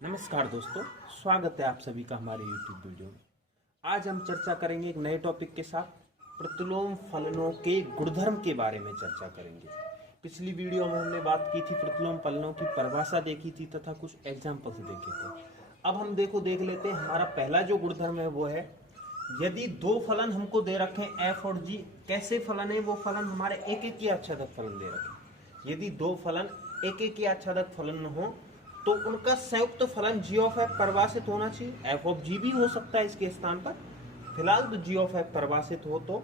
नमस्कार दोस्तों, स्वागत है आप सभी का हमारे YouTube वीडियो में। आज हम चर्चा करेंगे एक नए टॉपिक के साथ। प्रतिलोम फलनों के गुणधर्म के बारे में चर्चा करेंगे। पिछली वीडियो में हमने बात की थी, प्रतिलोम फलनों की परिभाषा देखी थी तथा कुछ एग्जाम्पल्स देखे थे। अब हम देख लेते हैं। हमारा पहला जो गुणधर्म है वो है, यदि दो फलन हमको दे रखे हैं f और g, कैसे फलन है वो फलन हमारे एक एक की आच्छादक फलन दे रखे हैं। यदि दो फलन एक एक की आच्छादक फलन हो तो उनका संयुक्त फलन g ऑफ f परिभाषित होना चाहिए। f ऑफ g भी हो सकता है इसके स्थान पर, फिलहाल तो g ऑफ f परिभाषित हो तो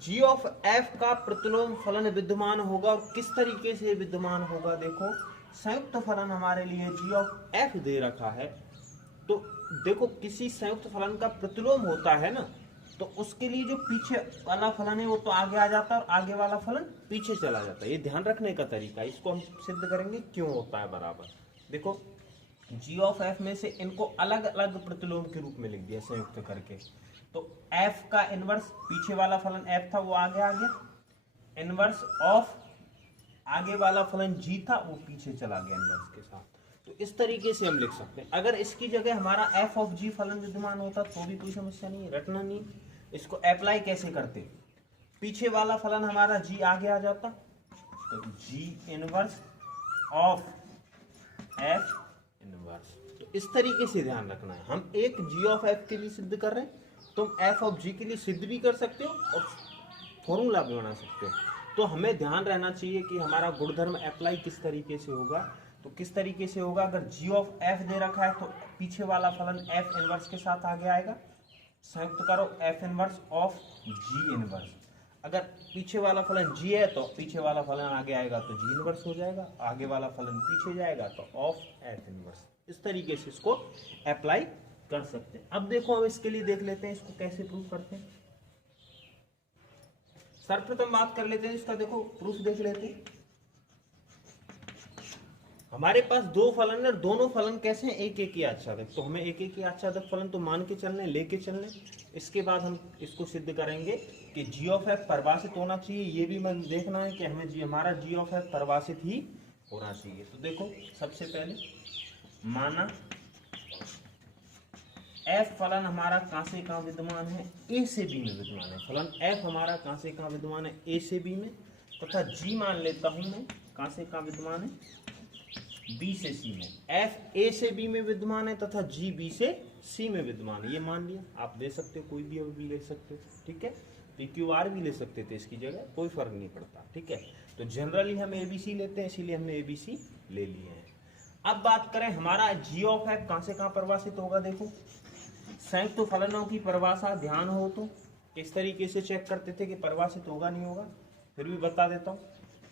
g ऑफ f का प्रतिलोम फलन विद्यमान होगा। और किस तरीके से विद्यमान होगा, देखो संयुक्त फलन हमारे लिए g ऑफ f दे रखा है, तो देखो किसी संयुक्त फलन का प्रतिलोम होता है ना, तो उसके लिए जो पीछे वाला फलन है वो तो आगे आ जाता है और आगे वाला फलन पीछे चला जाता है। ये ध्यान रखने का तरीका, इसको हम सिद्ध करेंगे क्यों होता है बराबर। देखो g ऑफ f में से इनको अलग अलग प्रतिलोम के रूप में लिख दिया संयुक्त करके, तो f का इनवर्स पीछे वाला फलन f था वो आगे आ गया, इनवर्स ऑफ आगे वाला फलन g था वो पीछे चला गया इनवर्स के साथ। तो इस तरीके से हम लिख सकते हैं। अगर इसकी जगह हमारा f ऑफ g फलन विद्यमान होता तो भी कोई समस्या नहीं है, रटना नहीं। इसको अप्लाई कैसे करते, पीछे वाला फलन हमारा g आगे आ जाता, तो g inverse of f inverse. तो इस तरीके से ध्यान रखना है। हम एक g ऑफ f के लिए सिद्ध कर रहे हैं, तुम f ऑफ g के लिए सिद्ध भी कर सकते हो और फॉर्मूला भी बना सकते हो। तो हमें ध्यान रहना चाहिए कि हमारा गुणधर्म अप्लाई किस तरीके से होगा। तो किस तरीके से होगा, अगर g ऑफ f दे रखा है तो पीछे वाला फलन f इनवर्स के साथ आगे आएगा, संयुक्त करो f inverse of g inverse. अगर पीछे वाला फलन g है तो पीछे वाला फलन आगे आएगा तो g इनवर्स हो जाएगा, आगे वाला फलन पीछे जाएगा तो ऑफ f इनवर्स। इस तरीके से इसको अप्लाई कर सकते हैं। अब देखो हम इसके लिए देख लेते हैं इसको कैसे प्रूव करते हैं। सर्वप्रथम बात कर लेते हैं इसका, देखो प्रूफ देख लेते हैं। हमारे पास दो फलन है, दोनों फलन कैसे हैं, एक एक ही आच्छादक। तो हमें एक एक ही आच्छादक फलन तो मान के चलने, लेके चलने। इसके बाद हम इसको सिद्ध करेंगे कि g ऑफ f परिभाषित होना चाहिए। ये भी मन देखना है कि हमें हमारा g ऑफ f परिभाषित ही होना चाहिए। तो देखो सबसे पहले माना f फलन हमारा कहां से कहां विद्यमान है, a से b में विद्यमान है। फलन f हमारा कहां से कहां विद्यमान है, a से b में, तथा g मान लेता हूं मैं कहां से कहां विद्यमान है, b से c में। f a से b में विद्यमान है तथा g b से c में विद्यमान है, ये मान लिया। आप दे सकते हो, कोई भी ले सकते हो, ठीक है। pqr भी ले सकते थे इसकी जगह, कोई फर्क नहीं पड़ता, ठीक है। तो जनरली हम abc लेते हैं, इसीलिए हमने abc ले लिए हैं। अब बात करें हमारा g ऑफ f कहां से कहां परिभाषित होगा। देखो संयुक्त फलनों की परिभाषा ध्यान हो तो इस तरीके से चेक करते थे कि परिभाषित होगा नहीं होगा, फिर भी बता देता हूं।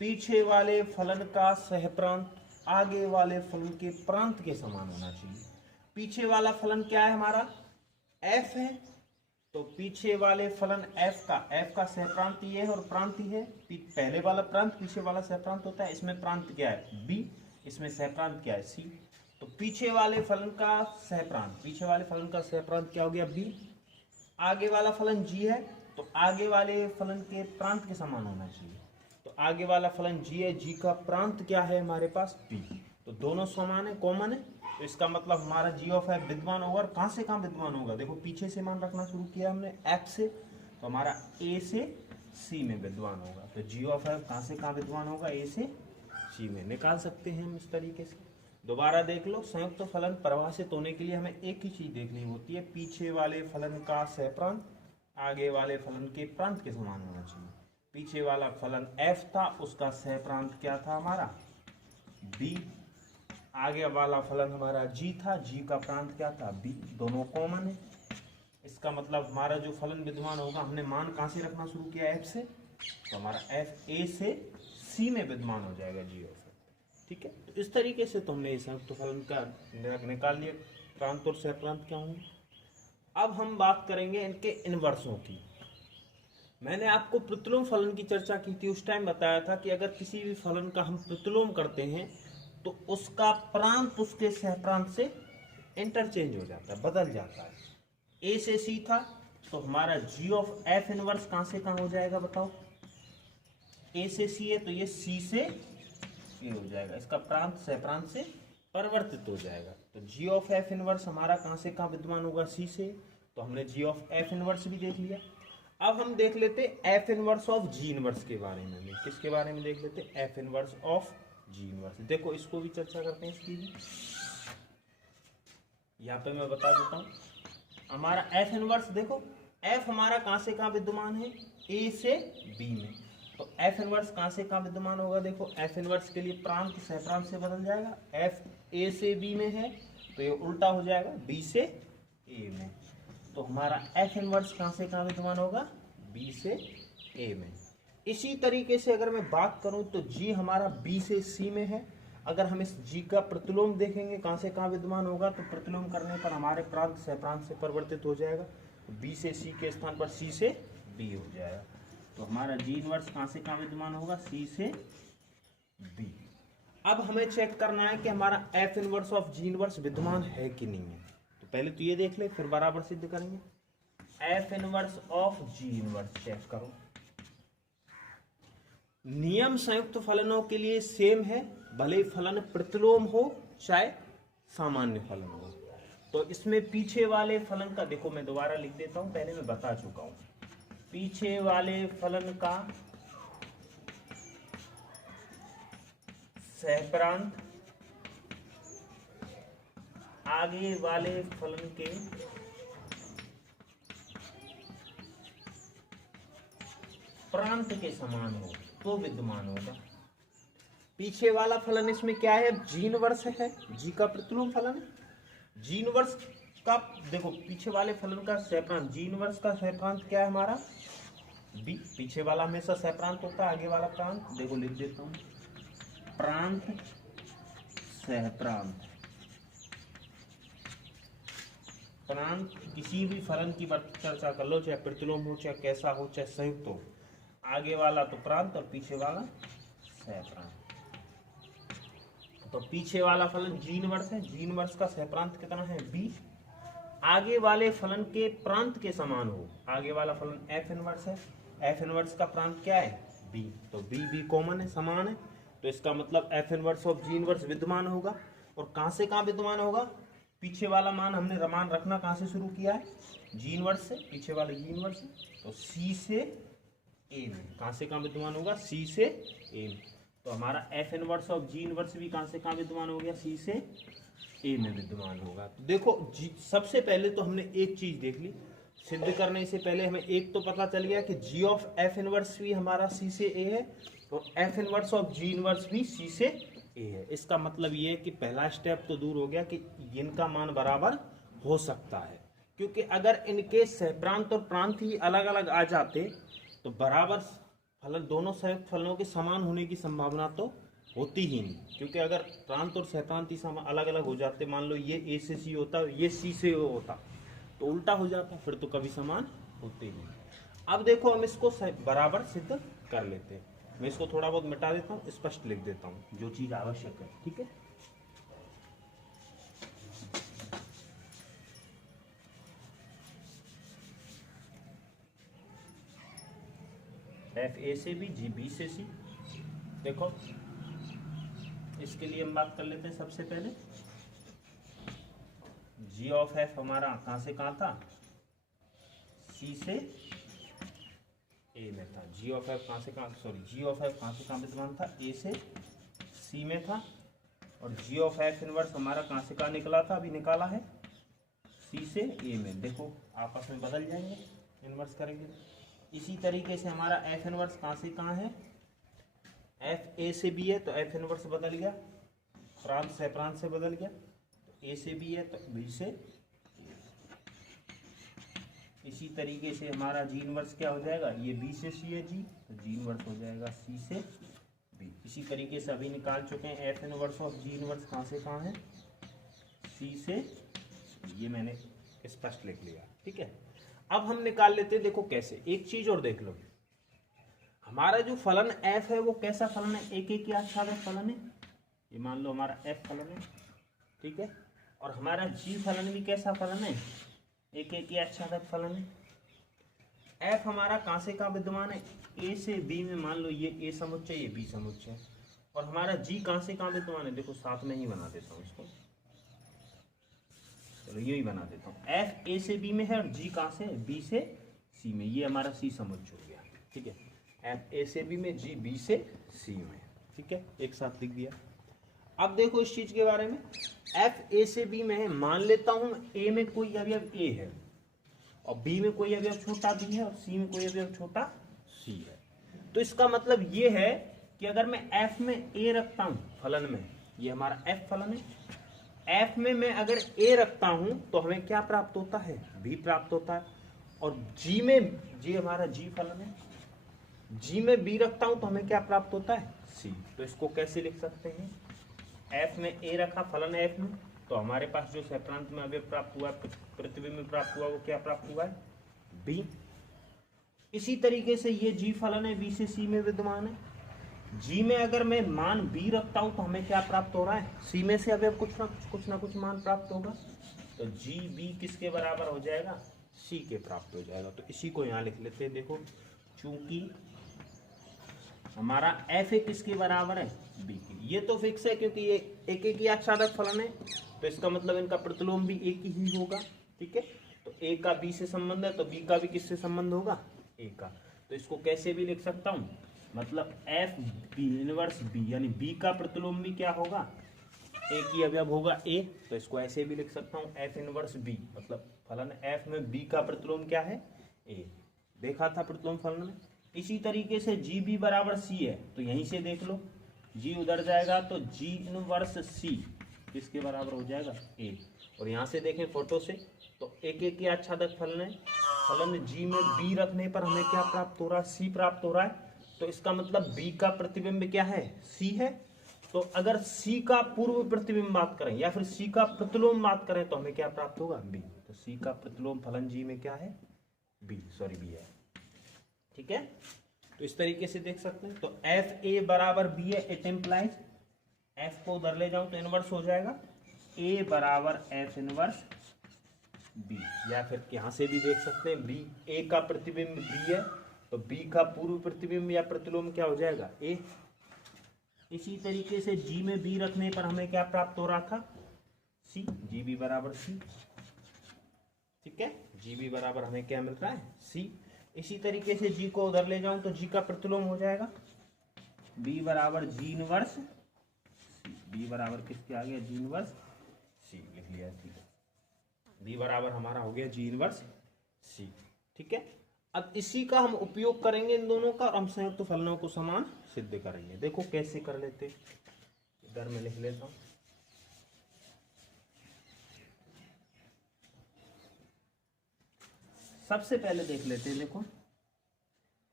पीछे वाले फलन का सहप्रांत आगे वाले फलन के प्रांत के समान होना चाहिए। पीछे वाला फलन क्या है हमारा, f है, तो पीछे वाले फलन f का सहप्रांत ये है और प्रांत ही है। पहले वाला प्रांत पीछे वाला सहप्रांत होता है, इसमें प्रांत क्या है b, इसमें सहप्रांत क्या है c। तो पीछे वाले फलन का सहप्रांत, पीछे वाले फलन का सहप्रांत क्या हो गया b, आगे वाला फलन g है तो आगे वाले फलन के प्रांत के समान होना चाहिए। तो आगे वाला फलन g है, g का प्रांत क्या है हमारे पास p, तो दोनों समान है, कॉमन है। तो इसका मतलब हमारा g ऑफ f विद्यमान होगा। कहां से कहां विद्यमान होगा, देखो पीछे से मान रखना शुरू किया हमने f से, तो हमारा a से c में विद्यमान होगा। तो g ऑफ f कहां से कहां विद्यमान होगा, a से c में। निकाल सकते हैं हम इस तरीके से। दोबारा देख लो, संयुक्त फलन परिभाषित होने के लिए हमें एक ही चीज देखनी होती है, पीछे वाले फलन का सहप्रांत आगे वाले फलन के प्रांत के समान होना चाहिए। पीछे वाला फलन f था, उसका सहप्रांत क्या था हमारा b, आगे वाला फलन हमारा g था, g का प्रांत क्या था b, दोनों कॉमन है। इसका मतलब हमारा जो फलन विद्यमान होगा, हमने मान कहां से रखना शुरू किया f से, तो हमारा f a से c में विद्यमान हो जाएगा g ऑफ f, ठीक है। तो इस तरीके से तो हमने संयुक्त फलन का निकाल लिया, प्रांत और सहप्रांत क्या होंगे। अब हम बात करेंगे इनके इनवर्सों की। मैंने आपको प्रतिलोम फलन की चर्चा की थी, उस टाइम बताया था कि अगर किसी भी फलन का हम प्रतिलोम करते हैं तो उसका प्रांत उसके सहप्रांत से इंटरचेंज हो जाता है, बदल जाता है। a से c था तो हमारा g ऑफ f इनवर्स कहां से कहां हो जाएगा बताओ, a से c है तो ये c से a हो जाएगा, इसका प्रांत सहप्रांत से परिवर्तित हो जाएगा। तो जी ऑफ एफ इनवर्स हमारा कहाँ से कहाँ विद्यमान होगा, सी से। तो हमने जी ऑफ एफ इनवर्स भी देख लिया। अब हम देख लेते F inverse of ji inverse के बारे में। किसके बारे में देख लेते, F inverse of ji inverse. देखो इसको भी चर्चा करते हैं इसकी भी। यहाँ पे मैं बता देता हूँ हमारा एफ इनवर्स। देखो एफ हमारा कहाँ से कहाँ विद्यमान है, ए से बी में। तो एफ इनवर्स कहाँ से कहाँ विद्यमान होगा, देखो एफ इनवर्स के लिए प्रांत सहप्रांत से बदल जाएगा। एफ ए से बी में है तो ये उल्टा हो जाएगा, बी से ए में। तो हमारा एफ इनवर्स कहाँ से कहाँ विद्यमान होगा, बी से ए में। इसी तरीके से अगर मैं बात करूं तो जी हमारा बी से सी में है। अगर हम इस जी का प्रतिलोम देखेंगे कहाँ से कहाँ विद्यमान होगा, तो प्रतिलोम करने पर हमारे प्रांत सहप्रांत से परिवर्तित हो जाएगा। तो बी से सी के स्थान पर सी से बी हो जाएगा। तो हमारा जी इनवर्स कहाँ से कहाँ विद्यमान होगा, सी से बी। अब हमें चेक करना है कि हमारा F inverse of ji inverse विद्यमान है कि नहीं है। तो पहले तो ये देख ले, फिर बराबर सिद्ध करेंगे। F inverse of ji inverse check करो। नियम संयुक्त फलनों के लिए सेम है, भले फलन प्रतिलोम हो चाहे सामान्य फलन हो। तो इसमें पीछे वाले फलन का देखो, मैं दोबारा लिख देता हूं, पहले मैं बता चुका हूं। पीछे वाले फलन का सहप्रांत आगे वाले फलन के प्रांत के समान हो तो विद्यमान होगा। पीछे वाला फलन इसमें क्या है, जी इनवर्स है, जी का प्रतिलोम फलन है। जी इनवर्स का देखो पीछे वाले फलन का सहप्रांत, जी इनवर्स का सहप्रांत क्या है हमारा, बी। पीछे वाला हमेशा सहप्रांत होता है, आगे वाला प्रांत। देखो लिख देता हूं, प्रांत सहप्रांत। प्रांत किसी भी फलन की चर्चा कर लो, चाहे प्रतिलोम हो चाहे कैसा हो चाहे संयुक्त हो, आगे वाला तो प्रांत और पीछे वाला सहप्रांत। तो पीछे वाला फलन जी इनवर्स है, जी इनवर्स का सहप्रांत कितना है, बी। आगे वाले फलन के प्रांत के समान हो, आगे वाला फलन एफ इनवर्स है, एफ इनवर्स का प्रांत क्या है, बी। तो बी कॉमन है, समान है। तो इसका मतलब F inverse of ji inverse विद्यमान होगा। और कहां से कहां विद्यमान होगा, पीछे वाला मान हमने मान रखना कहां से शुरू किया है, जी इनवर्स से। पीछे वाला जी इनवर्स है, तो सी से ए में। कहां से कहां विद्यमान होगा, सी से ए में। तो हमारा F inverse of ji inverse भी कहां से कहां विद्यमान हो गया, सी से ए में विद्यमान होगा। तो देखो सबसे पहले तो हमने एक चीज देख ली, सिद्ध करने से पहले हमें एक तो पता चल गया कि जी ऑफ एफ इनवर्स भी हमारा सी से ए है और f inverse of ji inverse भी सी से ए है। इसका मतलब ये है कि पहला स्टेप तो दूर हो गया कि इनका मान बराबर हो सकता है, क्योंकि अगर इनके सहप्रांत और प्रांत ही अलग अलग आ जाते तो बराबर फलन दोनों संयुक्त फलनों के समान होने की संभावना तो होती ही नहीं। क्योंकि अगर प्रांत और सहप्रांत ही अलग अलग हो जाते, मान लो ये ए से सी होता ये सी से ओ होता, तो उल्टा हो जाता, फिर तो कभी समान होते ही नहीं। अब देखो हम इसको बराबर सिद्ध कर लेते हैं। मैं इसको थोड़ा बहुत मिटा देता हूँ, स्पष्ट लिख देता हूँ जो चीज आवश्यक है, ठीक है। एफ ए से बी, जी बी से सी। देखो इसके लिए हम बात कर लेते हैं सबसे पहले। जी ऑफ एफ हमारा कहां से कहां था, सी से ए में था। जी ऑफ एफ कहां से कहां, सॉरी जी ऑफ एफ कहां से कहां विद्यमान था, ए से सी में था। और जी ऑफ एफ इनवर्स हमारा कहां से कहां निकला था, अभी निकाला है सी से ए में। देखो आपस में बदल जाएंगे इनवर्स करेंगे। इसी तरीके से हमारा एफ इनवर्स कहां से कहां है, एफ ए से बी है तो एफ इनवर्स बदल गया, प्रांत से प्रांत से बदल गया। तो ए से बी है तो बी से ए। इसी तरीके से हमारा जी इनवर्स क्या हो जाएगा, ये बी से सी है जी, तो जी इनवर्स हो जाएगा सी से बी। इसी तरीके से अभी निकाल चुके हैं F inverse of ji inverse कहां से कहां है, सी से, ये मैंने स्पष्ट लिख लिया, ठीक है। अब हम निकाल लेते हैं, देखो कैसे। एक चीज और देख लो, हमारा जो फलन f है वो कैसा फलन है, एक एक आच्छादित फलन है। ये मान लो हमारा f फलन है, ठीक है। और हमारा g फलन भी कैसा फलन है, एक एक आच्छादित फलन है। f हमारा कहां से कहां विद्यमान है, a से b में। मान लो ये a समुच्चय ये b समुच्चय, और हमारा जी कहाँ से कहाँ विद्यमान है, देखो साथ में ही बना देता हूँ इसको, चलो यही बना देता हूँ। एफ ए से बी में है और जी कहाँ से, बी से सी में, ये हमारा सी समझ हो गया, ठीक है। एफ ए से बी में, जी बी से सी में, ठीक है, एक साथ लिख दिया। अब देखो इस चीज के बारे में, एफ ए से बी में है, मान लेता हूं ए में कोई अवयव ए है और बी में कोई अवयव छोटा बी है और सी में कोई अवयव छोटा सी है। तो इसका मतलब ये है कि अगर मैं एफ में ए रखता हूं फलन में, ये हमारा एफ फलन है, एफ में मैं अगर ए रखता हूं तो हमें क्या प्राप्त होता है, बी प्राप्त होता है। और जी में, जी हमारा जी फलन है, जी में बी रखता हूं तो हमें क्या प्राप्त होता है, सी। तो इसको कैसे लिख सकते हैं, एफ में ए रखा फलन एफ में, तो हमारे पास जो सहप्रांत में अवयव प्राप्त हुआ, प्रतिबिंब में प्राप्त हुआ, वो क्या प्राप्त हुआ है, बी। इसी तरीके से ये जी फलन है, बी से सी में विद्यमान है, जी में अगर मैं मान बी रखता हूं तो हमें क्या प्राप्त हो रहा है, सी में से अवयव कुछ ना कुछ मान प्राप्त होगा। तो जी बी किसके बराबर हो जाएगा, सी के प्राप्त हो जाएगा। तो इसी को यहाँ लिख लेते हैं, देखो चूंकि हमारा एफ ए किसके बराबर है, बी की, ये तो फिक्स है क्योंकि ये एक एक ही आच्छादक फलन है, तो इसका मतलब इनका प्रतिलोम भी एक ही होगा, ठीक है। तो ए का बी से संबंध है तो बी का भी किससे संबंध होगा, ए का। तो इसको कैसे भी लिख सकता हूं, मतलब एफ बी इनवर्स बी, यानी बी का प्रतिलोम भी क्या होगा, ए की अवयव होगा ए। तो इसको ऐसे भी लिख सकता हूँ, एफ इनवर्स बी, मतलब फलन एफ में बी का प्रतिलोम क्या है, ए। देखा था प्रतिलोम फलन में। इसी तरीके से जी बी बराबर सी है, तो यहीं से देख लो, जी उधर जाएगा तो जी इनवर्स सी किसके बराबर हो जाएगा, ए। और यहाँ से देखें फोटो से, तो एक एक ही आच्छादक फलन है, फलन जी में बी रखने पर हमें क्या प्राप्त हो रहा है, सी प्राप्त हो रहा है। तो इसका मतलब बी का प्रतिबिंब क्या है, सी है। तो अगर सी का पूर्व प्रतिबिंब बात करें या फिर सी का प्रतिलोम बात करें तो हमें क्या प्राप्त होगा, बी। तो सी का प्रतिलोम फलन जी में क्या है, बी, सॉरी बी है, ठीक है। तो इस तरीके से देख सकते हैं। तो एफ ए बराबर बी है, इट इम्प्लाइज, एफ को उधर ले जाऊं तो इनवर्स हो जाएगा, ए बराबर एफ इनवर्स बी। या फिर यहां से भी देख सकते हैं, बी, ए का प्रतिबिंब बी है तो बी का पूर्व प्रतिबिंब या प्रतिलोम क्या हो जाएगा, ए। इसी तरीके से जी में बी रखने पर हमें क्या प्राप्त हो रहा था, सी, जी बी बराबर सी, ठीक है। जी बी बराबर हमें क्या मिल रहा है, सी। इसी तरीके से जी को उधर ले जाऊं तो जी का प्रतिलोम हो जाएगा, बी बराबर जी इनवर्स सी, बी बराबर किसके आ गया, जी इनवर्स सी, लिख लिया, ठीक है। बी बराबर हमारा हो गया जी इनवर्स सी, ठीक है। अब इसी का हम उपयोग करेंगे इन दोनों का, और हम संयुक्त फलनों को समान सिद्ध करेंगे। देखो कैसे कर लेते, इधर मैं लिख लेता हूं, सबसे पहले देख लेते हैं। देखो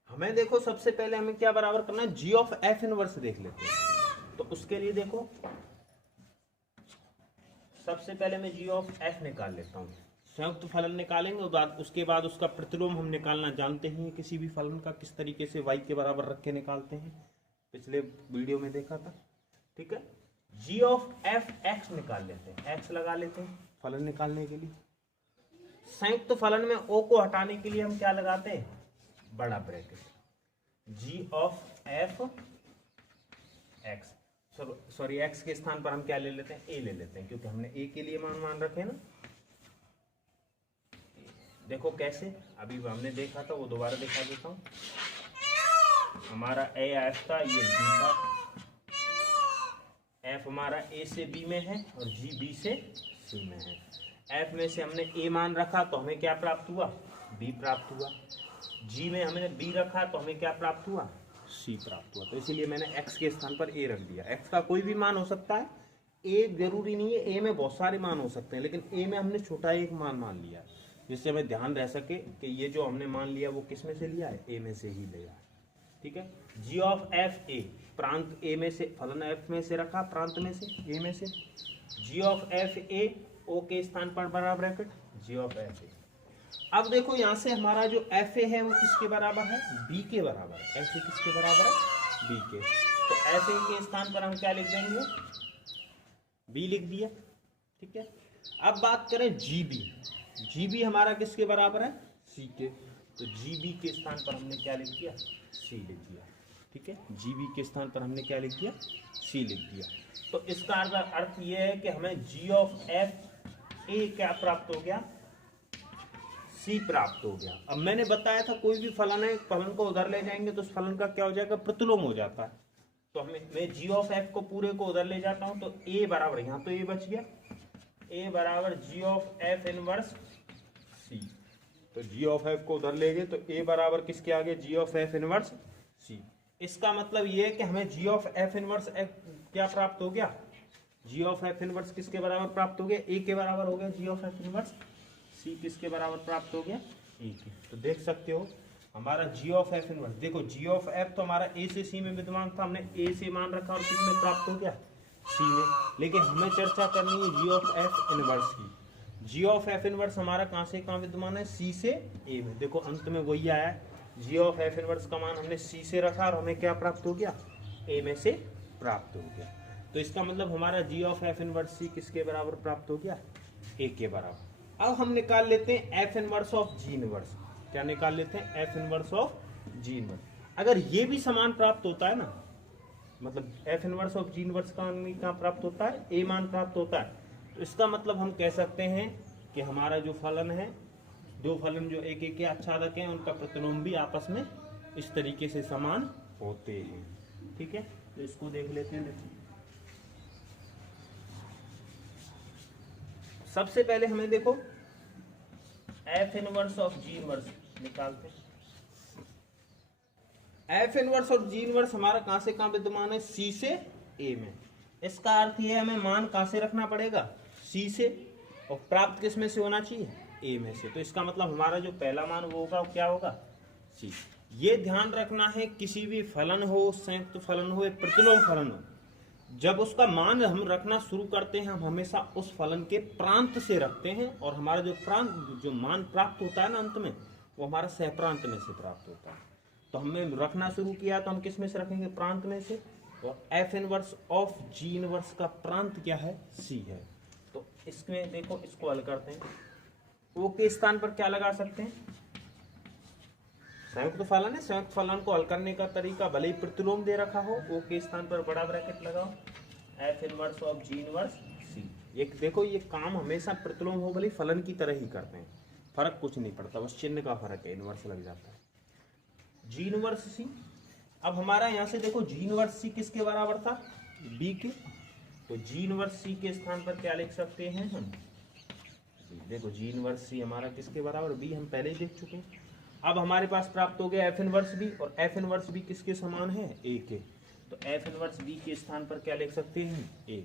हमें, देखो सबसे पहले हमें क्या बराबर करना है, जी ऑफ एफ इनवर्स देख लेते हैं। तो उसके लिए देखो सबसे पहले मैं जी ऑफ एफ निकाल लेता हूँ, संयुक्त फलन निकालेंगे, उसके बाद उसका प्रतिलोम हम निकालना जानते हैं, किसी भी फलन का किस तरीके से y के बराबर रख के निकालते हैं, पिछले वीडियो में देखा था, ठीक है। जी ऑफ एफ एक्स निकाल लेते हैं, एक्स लगा लेते हैं फलन निकालने के लिए। संयुक्त फलन में ओ को हटाने के लिए हम क्या लगाते हैं, बड़ा bracket, G of F X, sorry X के स्थान पर हम क्या ले लेते हैं, ए ले लेते हैं, क्योंकि हमने ए के लिए मान रखे ना। देखो कैसे, अभी हमने देखा था, वो दोबारा दिखा देता हूं। हमारा ए एफ था, ये बी था, एफ हमारा ए से बी में है और जी बी से सी में है। एफ में से हमने ए मान रखा तो हमें क्या प्राप्त हुआ, बी प्राप्त हुआ। जी में हमने बी रखा तो हमें क्या प्राप्त हुआ, सी प्राप्त हुआ। तो इसीलिए मैंने एक्स के स्थान पर ए रख दिया। एक्स का कोई भी मान हो सकता है, ए जरूरी नहीं है, ए में बहुत सारे मान हो सकते हैं, लेकिन ए में हमने छोटा एक मान लिया, जिससे हमें ध्यान रह सके कि ये जो हमने मान लिया वो किस में से लिया है, ए में से ही लिया है, ठीक है। जी ऑफ एफ ए, प्रांत ए में से, फलन एफ में से रखा, प्रांत में से, ए में से, जी ऑफ एफ ए, ओ के स्थान पर बड़ा bracket, G of F A. अब देखो यहाँ से हमारा जो एफ ए है वो किसके बराबर है, बी के बराबर है। एफ ए किसके बराबर है, बी के। तो एफ ए के स्थान पर हम क्या लिख देंगे, बी लिख दिया, ठीक है। अब बात करें जी बी, जी बी हमारा किसके बराबर है, सी के। तो जी बी के स्थान पर हमने क्या लिख दिया, सी लिख दिया। ठीक है, जी बी के स्थान पर हमने क्या लिख दिया, सी लिख दिया। तो इसका अर्थ ये है कि हमें जी ऑफ एफ ए क्या प्राप्त हो गया, सी प्राप्त हो गया। अब मैंने बताया था कोई भी फलन है, फलन को उधर ले जाएंगे तो उस फलन का क्या हो जाएगा, प्रतिलोम हो जाता है। तो मैं जी ऑफ एफ को पूरे को उधर ले जाता हूं तो ए बराबर, यहाँ तो ए बच गया, ए बराबर जी ऑफ एफ इनवर्स सी। तो जी ऑफ एफ को उधर ले गए तो ए बराबर किसके आगे, जी ऑफ एफ इनवर्स सी। इसका मतलब ये है कि हमें जी ऑफ एफ इनवर्स एफ क्या प्राप्त हो गया, जी ऑफ एफ इनवर्स किसके बराबर प्राप्त हो गया, ए के बराबर हो गया। जी ऑफ एफ इनवर्स सी किसके बराबर प्राप्त हो गया, ए के। तो देख सकते हो हमारा जी ऑफ एफ इनवर्स, देखो जी ऑफ एफ तो हमारा ए से सी में विद्यमान था, हमने ए से मान रखा और किसमें प्राप्त हो गया, सी में। लेकिन हमें चर्चा करनी है जी ऑफ एफ इनवर्स की। जी ऑफ एफ इनवर्स हमारा कहाँ से कहाँ विद्यमान है, सी से ए में। देखो अंत में वही आया है, जी ऑफ एफ इनवर्स का मान हमने सी से रखा और हमें क्या प्राप्त हो गया, ए में से प्राप्त हो गया। तो इसका मतलब हमारा जी ऑफ एफ इनवर्स सी किसके बराबर प्राप्त हो गया, ए के बराबर। अब हम निकाल लेते हैं F inverse of ji inverse. क्या निकाल लेते हैं, F inverse of ji inverse. अगर ये भी समान प्राप्त होता है ना, मतलब F inverse of ji inverse का मान कहाँ प्राप्त होता है, ए मान प्राप्त होता है, तो इसका मतलब हम कह सकते हैं कि हमारा जो फलन है, दो फलन जो एक एक के आच्छादक हैं, उनका प्रतिलोम भी आपस में इस तरीके से समान होते हैं। ठीक है, तो इसको देख लेते हैं। सबसे पहले हमें देखो F inverse of ji inverse निकालते हैं। F inverse of ji inverse हमारा कहां से कहां विद्यमान है, सी से ए में। इसका अर्थ यह है हमें मान कहां से रखना पड़ेगा, सी से, और प्राप्त किस में से होना चाहिए, ए में से। तो इसका मतलब हमारा जो पहला मान वो होगा, क्या होगा, सी। ये ध्यान रखना है किसी भी फलन हो, संयुक्त फलन हो, प्रतिलोम फलन हो, जब उसका मान हम रखना शुरू करते हैं, हम हमेशा उस फलन के प्रांत से रखते हैं, और हमारा जो मान प्राप्त होता है ना अंत में, वो हमारा सहप्रांत में से प्राप्त होता है। तो हमने रखना शुरू किया तो हम किस में से रखेंगे, प्रांत में से। और f inverse of ji inverse का प्रांत क्या है, सी है। तो इसमें देखो, इसको हल करते हैं। ओ के स्थान पर क्या लगा सकते हैं, संयुक्त फलन है, संयुक्त फलन को हल करने का तरीका भले ही प्रतिलोम दे रखा हो, ओ के स्थान पर बड़ा ब्रैकेट लगाओ, f inverse of ji inverse c. एक देखो, ये काम हमेशा प्रतिलोम हो भले फलन की तरह ही करते हैं, फर्क कुछ नहीं पड़ता, बस चिन्ह का फर्क है, इनवर्स लग जाता है। जी इनवर्स सी। अब हमारा यहाँ से देखो जी इनवर्स सी किसके बराबर था, बी के। तो जी इनवर्स सी के स्थान पर क्या लिख सकते हैं हम, देखो जी इनवर्स सी हमारा किसके बराबर, बी, हम पहले ही देख चुके हैं। अब हमारे पास प्राप्त हो गया एफ इनवर्स बी, और एफ इनवर्स बी किसके समान है, ए के। तो एफ इनवर्स बी के स्थान पर क्या लिख सकते हैं, ए।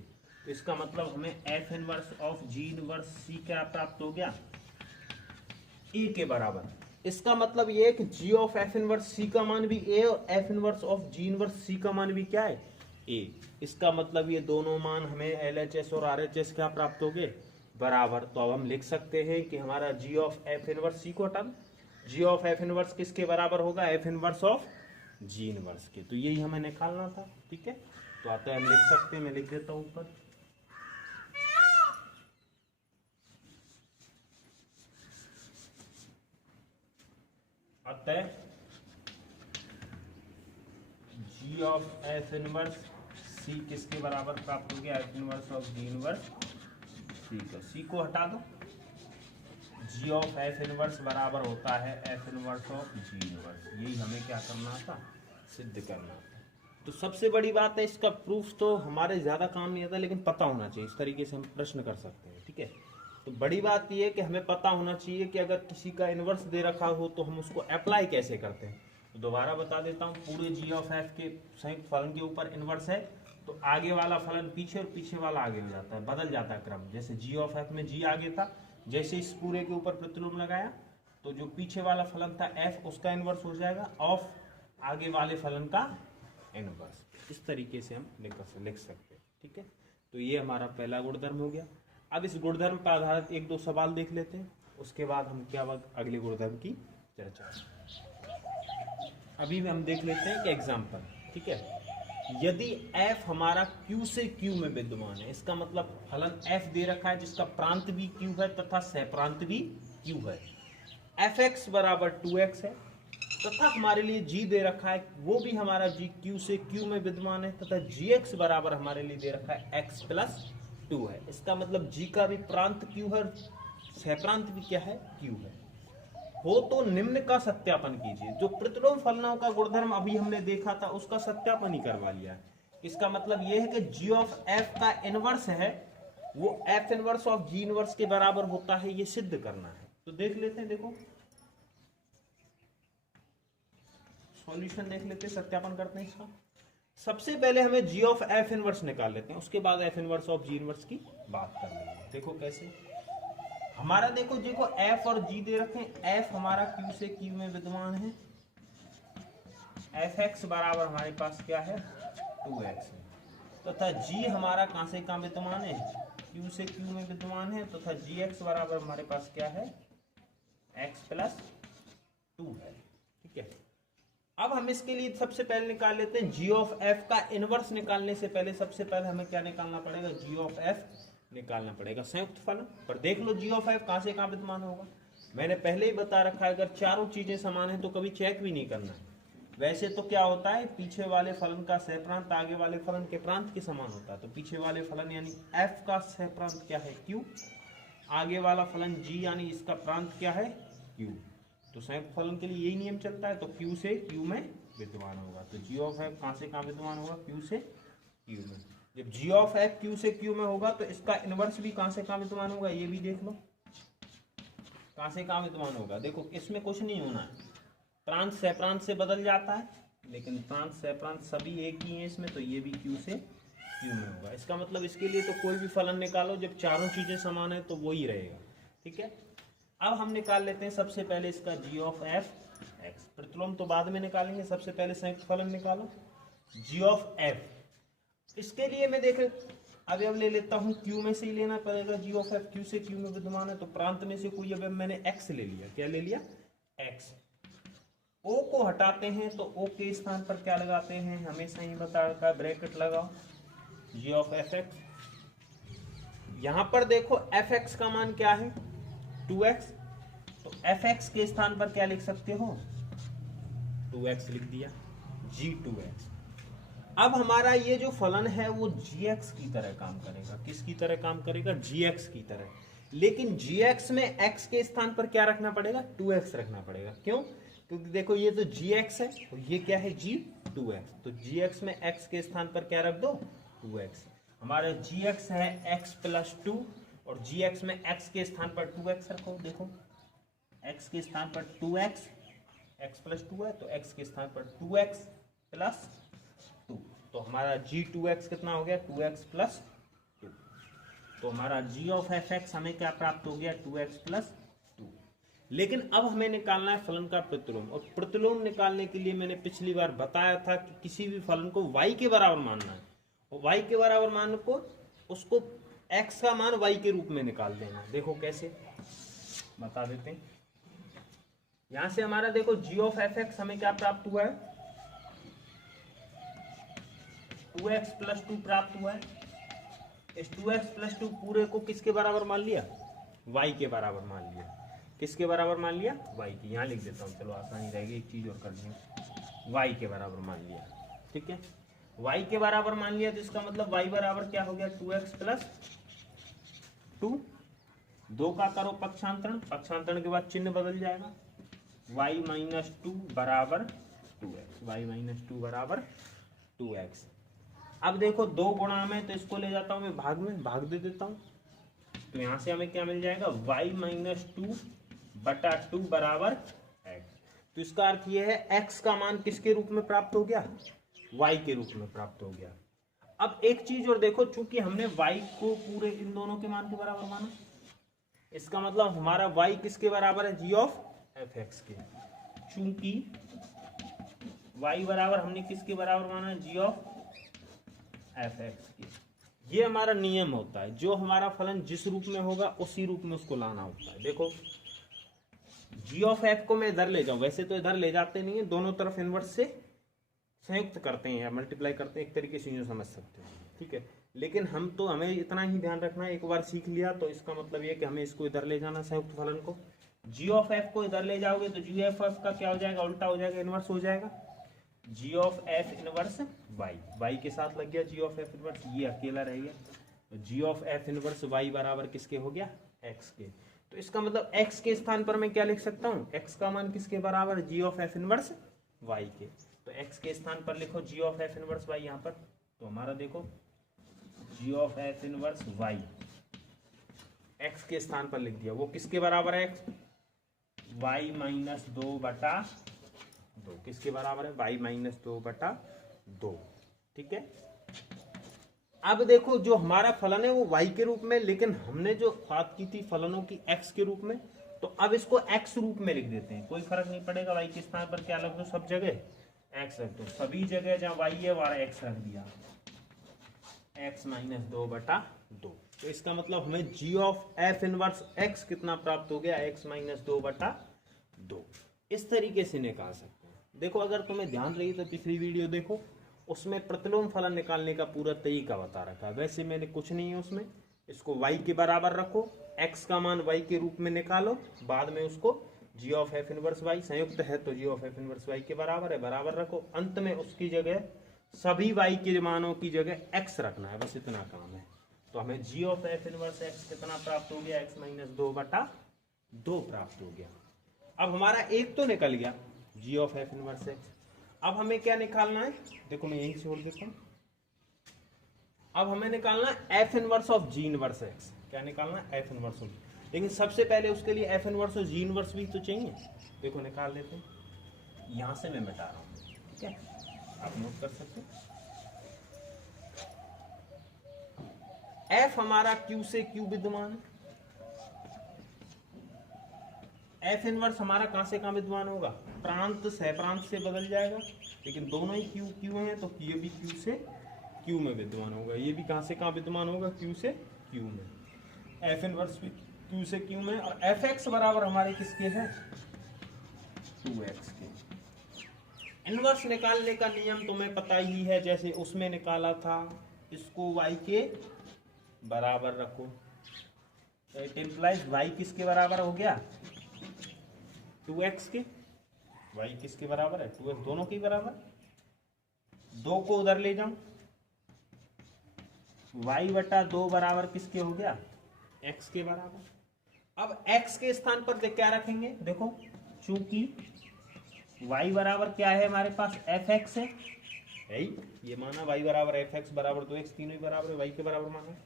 तो इसका मतलब हमें f inverse of ji inverse c क्या प्राप्त हो गया, ए के बराबर। इसका मतलब ये है कि जी ऑफ एफ इनवर्स सी का मान भी ए, और f inverse of ji inverse सी का मान भी क्या है, ए। इसका मतलब ये दोनों मान हमें एलएचएस और आरएचएस क्या प्राप्त हो गए, बराबर। तो अब हम लिख सकते हैं कि हमारा जी ऑफ एफ इनवर्स सी को हटा, जी ऑफ एफ इनवर्स किसके बराबर होगा, F inverse of ji inverse के। तो यही हमें निकालना था। ठीक है, तो आता है हम लिख सकते हैं, मैं लिख देता हूं ऊपर, अतः G of F inverse C किसके बराबर प्राप्त हो गया, F inverse of ji inverse सी का। सी को हटा दो, जी ऑफ एफ इनवर्स बराबर होता है F inverse of ji inverse. यही हमें क्या करना था, सिद्ध करना था। तो सबसे बड़ी बात है, इसका प्रूफ तो हमारे ज़्यादा काम नहीं आता, लेकिन पता होना चाहिए। इस तरीके से हम प्रश्न कर सकते हैं। ठीक है, तो बड़ी बात यह है कि हमें पता होना चाहिए कि अगर किसी का इनवर्स दे रखा हो तो हम उसको अप्लाई कैसे करते हैं। तो दोबारा बता देता हूँ, पूरे जी ऑफ एफ के संयुक्त फलन के ऊपर इनवर्स है, तो आगे वाला फलन पीछे और पीछे वाला आगे हो जाता है, बदल जाता है क्रम। जैसे जी ऑफ एफ में जी आगे था, जैसे इस पूरे के ऊपर प्रतिलोम लगाया तो जो पीछे वाला फलन था एफ, उसका इनवर्स हो जाएगा ऑफ आगे वाले फलन का इनवर्स। इस तरीके से हम लिख सकते हैं। ठीक है, तो ये हमारा पहला गुणधर्म हो गया। अब इस गुणधर्म पर आधारित एक दो सवाल देख लेते हैं, उसके बाद हम क्या अगले गुणधर्म की चर्चा। अभी हम देख लेते हैं कि एग्जाम्पल। ठीक है, यदि f हमारा q से q में विद्यमान है, इसका मतलब फलन f दे रखा है जिसका प्रांत भी q है तथा सहप्रांत भी q है। fx बराबर 2x है, तथा हमारे लिए g दे रखा है, वो भी हमारा g q से q में विद्यमान है, तथा gx बराबर हमारे लिए दे रखा है x प्लस 2 है। इसका मतलब g का भी प्रांत q है, सहप्रांत भी क्या है, q है। हो तो निम्न का सत्यापन कीजिए। जो प्रतिलोम फलनों का गुणधर्म अभी हमने देखा था उसका सत्यापन ही करवा लिया। इसका मतलब यह है कि g ऑफ f का इनवर्स है वो f inverse of g inverse के बराबर होता है, ये सिद्ध करना है। तो देख लेते हैं, देखो सॉल्यूशन देख लेते हैं, सत्यापन करते हैं इसका। सबसे पहले हमें g ऑफ f इनवर्स निकाल लेते हैं, उसके बाद f inverse of g inverse की बात कर लेंगे। देखो कैसे, हमारा देखो f और g दे रखे हैं। f हमारा q से q में विद्यमान है, fx बराबर हमारे पास क्या है, 2x है, तथा g हमारा कहां से कहां विद्यमान है, q से q में विद्यमान है, तथा gx बराबर हमारे पास क्या है, x प्लस 2 है। ठीक है, अब हम इसके लिए सबसे पहले निकाल लेते हैं g ऑफ f का इनवर्स। निकालने से पहले सबसे पहले हमें क्या निकालना पड़ेगा, g ऑफ f निकालना पड़ेगा, संयुक्त फलन। पर देख लो g ऑफ f कहां से कहां विद्यमान होगा। मैंने पहले ही बता रखा है, अगर चारों चीजें समान है तो कभी चेक भी नहीं करना है। वैसे तो क्या होता है, पीछे वाले फलन का सहप्रांत आगे वाले फलन के प्रांत के समान होता है। तो पीछे वाले फलन यानी f का सहप्रांत क्या है, q, आगे वाला फलन g यानी इसका प्रांत क्या है, q। तो संयुक्त फलन के लिए यही नियम चलता है। तो q से q में विद्यमान होगा, तो g ऑफ f कहां से कहां विद्यमान होगा, q से q में। जब g ऑफ f q से q में होगा तो इसका इनवर्स भी कहां से कहां विद्यमान होगा, ये भी देख लो कहां से कहां विद्यमान होगा। देखो इसमें कुछ नहीं होना है, प्रांत सहप्रांत से बदल जाता है, लेकिन प्रांत सहप्रांत सभी एक ही हैं इसमें, तो ये भी q से q में होगा। इसका मतलब इसके लिए तो कोई भी फलन निकालो, जब चारों चीजें समान है तो वो ही रहेगा। ठीक है, अब हम निकाल लेते हैं सबसे पहले इसका g ऑफ f x। प्रतिलोम तो बाद में निकालेंगे, सबसे पहले संयुक्त फलन निकालो g ऑफ f। इसके लिए मैं देख अवयव ले लेता हूं, q में से ही लेना पड़ेगा। g ऑफ f q से q में विद्यमान है, तो प्रांत में से कोई अवयव मैंने x ले लिया। क्या ले लिया, x। o को हटाते हैं तो o के स्थान पर क्या लगाते हैं, हमेशा ही बता रखा है, ब्रैकेट लगाओ, g ऑफ fx। यहां पर देखो fx का मान क्या है, 2x, तो fx के स्थान पर क्या लिख सकते हो, 2x लिख दिया, g2x। अब हमारा ये जो फलन है वो gx की तरह काम करेगा। किसकी तरह काम करेगा, gx की तरह। लेकिन gx में x के स्थान पर क्या रखना पड़ेगा, 2x रखना पड़ेगा। क्यों, क्योंकि देखो ये तो gx है और ये क्या है, g2x। तो gx में x के स्थान पर क्या रख दो, 2x। हमारा gx है x प्लस 2 और gx में x के स्थान पर 2x रखो। देखो x के स्थान पर 2x, x प्लस 2 है तो x के स्थान पर 2x प्लस 2, तो हमारा g2x कितना हो गया, 2x प्लस 2। तो हमारा g ऑफ fx हमें क्या प्राप्त हो गया, 2x प्लस 2। लेकिन अब हमें निकालना है फलन का प्रतिलोम, और प्रतिलोम निकालने के लिए मैंने पिछली बार बताया था कि किसी भी फलन को y के बराबर मानना है, और y के बराबर मान को उसको x का मान y के रूप में निकाल देना। देखो कैसे बता देते हैं। यहां से हमारा देखो g ऑफ fx हमें क्या प्राप्त हुआ है, 2x प्लस 2 प्राप्त हुआ है। इस 2x प्लस 2 पूरे को किसके बराबर मान लिया, y के बराबर मान लिया। किसके बराबर मान लिया, y की। यहाँ लिख देता हूँ, चलो आसानी रहेगी, एक चीज और कर दी, y के बराबर मान लिया। ठीक है, y के बराबर मान लिया, तो इसका मतलब y बराबर क्या हो गया, 2x प्लस 2। 2 का करो पक्षांतरण, पक्षांतरण के बाद चिन्ह बदल जाएगा, y माइनस 2 बराबर 2x, y माइनस 2 बराबर 2x। अब देखो 2 गुणा में, तो इसको ले जाता हूं मैं भाग में, भाग दे देता हूं, तो यहां से हमें क्या मिल जाएगा, y माइनस 2 बटा 2 बराबर x। तो इसका अर्थ यह है x का मान किसके रूप में प्राप्त हो गया, y के रूप में प्राप्त हो गया। अब एक चीज और देखो, चूंकि हमने y को पूरे इन दोनों के मान के बराबर माना, इसका मतलब हमारा y किसके बराबर है, g ऑफ fx के। चूंकि y बराबर हमने किसके बराबर माना, g ऑफ fx की। ये हमारा नियम होता है, जो हमारा फलन जिस रूप में होगा उसी रूप में उसको लाना होता है। देखो g ऑफ f को मैं इधर ले जाऊं, वैसे तो इधर ले जाते नहीं है, दोनों तरफ इनवर्स से संयुक्त करते हैं या मल्टीप्लाई करते हैं, एक तरीके से यूं समझ सकते हैं। ठीक है, लेकिन हमें इतना ही ध्यान रखना है, एक बार सीख लिया तो इसका मतलब ये कि हमें इसको इधर ले जाना संयुक्त फलन को, जी ऑफ एफ को इधर ले जाओगे तो जी ऑफ एफ का क्या हो जाएगा, उल्टा हो जाएगा, इनवर्स हो जाएगा। G of F inverse y, y के साथ लग गया जी ऑफ एफ इनवर्स, ये अकेला रह गया। तो जी ऑफ एफ इनवर्स वाई बराबर किसके हो गया, एक्स के। तो इसका मतलब एक्स के स्थान पर मैं क्या लिख सकता हूँ, एक्स का मान किसके बराबर, g of F inverse y के। तो एक्स के स्थान पर लिखो g of F inverse y यहाँ पर। तो हमारा देखो g of F inverse y x के स्थान पर लिख दिया, वो किसके बराबर है, एक्स वाई माइनस 2/2, किसके बराबर है, वाई माइनस 2/2। ठीक है। अब देखो जो हमारा फलन है वो वाई के रूप में, लेकिन हमने जो बात की थी फलनों की एक्स के रूप में, तो अब इसको एक्स रूप में लिख देते हैं, कोई फर्क नहीं पड़ेगा, वाई के स्थान पर क्या रख दो, सब जगह एक्स रख दो, सभी जगह जहां वाई है वहां एक्स रख दिया, एक्स माइनस 2/2। तो इसका मतलब हमें जी ऑफ एफ इनवर्स एक्स कितना प्राप्त हो गया, एक्स माइनस 2/2। इस तरीके से निकाल सकते हैं। देखो अगर तुम्हें ध्यान रही तो पिछली वीडियो देखो, उसमें प्रतिलोम फलन निकालने का पूरा तरीका बता रखा है। वैसे मैंने कुछ नहीं है उसमें, इसको y के बराबर रखो, x का मान y के रूप में निकालो, बाद में उसको g of F inverse y संयुक्त है तो g of F inverse y के बराबर है, बराबर रखो, अंत में उसकी जगह सभी y के मानों की जगह x रखना है, बस इतना काम है। तो हमें g of F inverse x कितना प्राप्त हो गया, x माइनस 2/2 प्राप्त हो गया। अब हमारा एक तो निकल गया g of F inverse x। अब हमें क्या निकालना है, देखो मैं यही छोड़ देता हूं। अब हमें निकालना है F inverse of ji inverse x. क्या निकालना है, एफ इनवर्स ऑफ, लेकिन सबसे पहले उसके लिए एफ इनवर्स और जी इनवर्स भी तो चाहिए। देखो निकाल लेते हैं, यहां से मैं मिटा रहा हूं, ठीक है, आप नोट कर सकते हैं। एफ हमारा क्यू से क्यू विद्यमान है, एफ इनवर्स हमारा कहां से कहां विद्यमान होगा, प्रांत सह प्रांत से बदल जाएगा, लेकिन दोनों ही क्यू क्यू हैं तो ये भी क्यू से क्यू में विद्यमान होगा, ये भी कहां से कहां विद्यमान होगा, क्यू से क्यू में। एफ इनवर्स भी क्यू से क्यू में, और एफ एक्स बराबर हमारे किसके है, 2x के। इनवर्स निकालने का नियम तुम्हें पता ही है, जैसे उसमें निकाला था, इसको y के बराबर रखो, तो इट इंप्लाइज y किसके बराबर हो गया, 2x के। y किसके बराबर है, 2x, दोनों के बराबर। 2 को उधर ले जाऊं, y/2 बराबर किसके हो गया, x के बराबर। अब x के स्थान पर क्या रखेंगे, देखो चूंकि y बराबर क्या है हमारे पास, fx है, ये माना y बराबर fx बराबर 2x, तीनों ही बराबर है, y के बराबर माना।